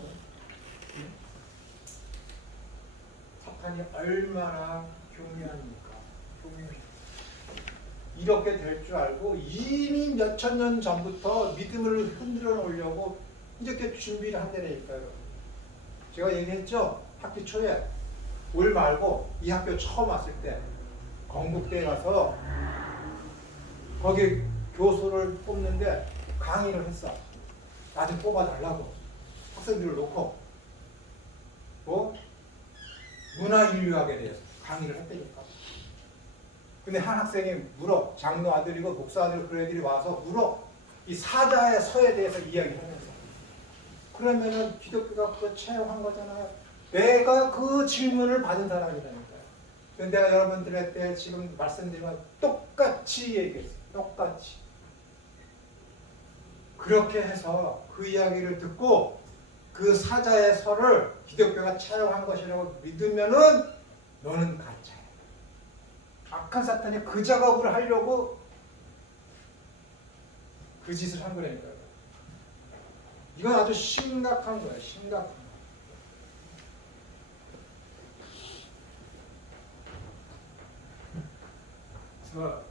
사탄이 얼마나 교묘합니까? 이렇게 될 줄 알고 이미 몇천 년 전부터 믿음을 흔들어 놓으려고 이렇게 준비를 한다니까요. 제가 얘기했죠? 학기 초에 올 말고 이 학교 처음 왔을 때 건국대에 가서 거기 교수를 뽑는데 강의를 했어. 나 좀 뽑아달라고. 학생들을 놓고 뭐 문화인류학에 대해서 강의를 했다니까. 근데 한 학생이 물어. 장로 아들이고 목사 아들 그 애들이 와서 물어. 이 사자의 서에 대해서 이야기하면서. 그러면은 기독교가 그거 채용한 거잖아요. 내가 그 질문을 받은 사람이라니까요. 근데 내가 여러분들한테 지금 말씀드리면 똑같이 얘기했어요. 똑같이. 그렇게 해서 그 이야기를 듣고 그 사자의 서를 기독교가 차용한 것이라고 믿으면은 너는 가짜야. 악한 사탄이 그 작업을 하려고 그 짓을 한 거라니까요. 이건 아주 심각한 거예요. 심각한 거. 그래서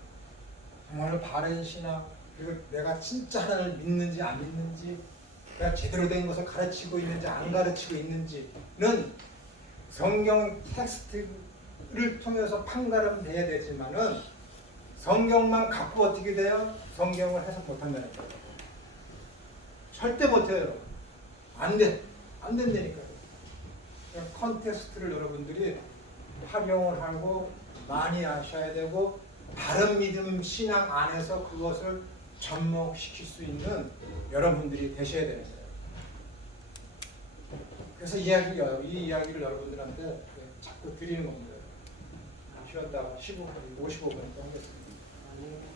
정말 바른 신앙, 그리고 내가 진짜 하나님을 믿는지 안 믿는지, 내가 제대로 된 것을 가르치고 있는지 안 가르치고 있는지는 성경 텍스트를 통해서 판가름 돼야 되지만은 성경만 갖고 어떻게 돼요? 성경을 해석 못한다는 거예요. 절대 못해요. 안 된다니까요. 컨텍스트를 여러분들이 활용을 하고 많이 아셔야 되고 바른 믿음 신앙 안에서 그것을 접목시킬 수 있는 여러분들이 되셔야 되는 거예요. 그래서 이 이야기를 여러분들한테 자꾸 드리는 겁니다. 쉬었다가 15분, 55분 또 하겠습니다.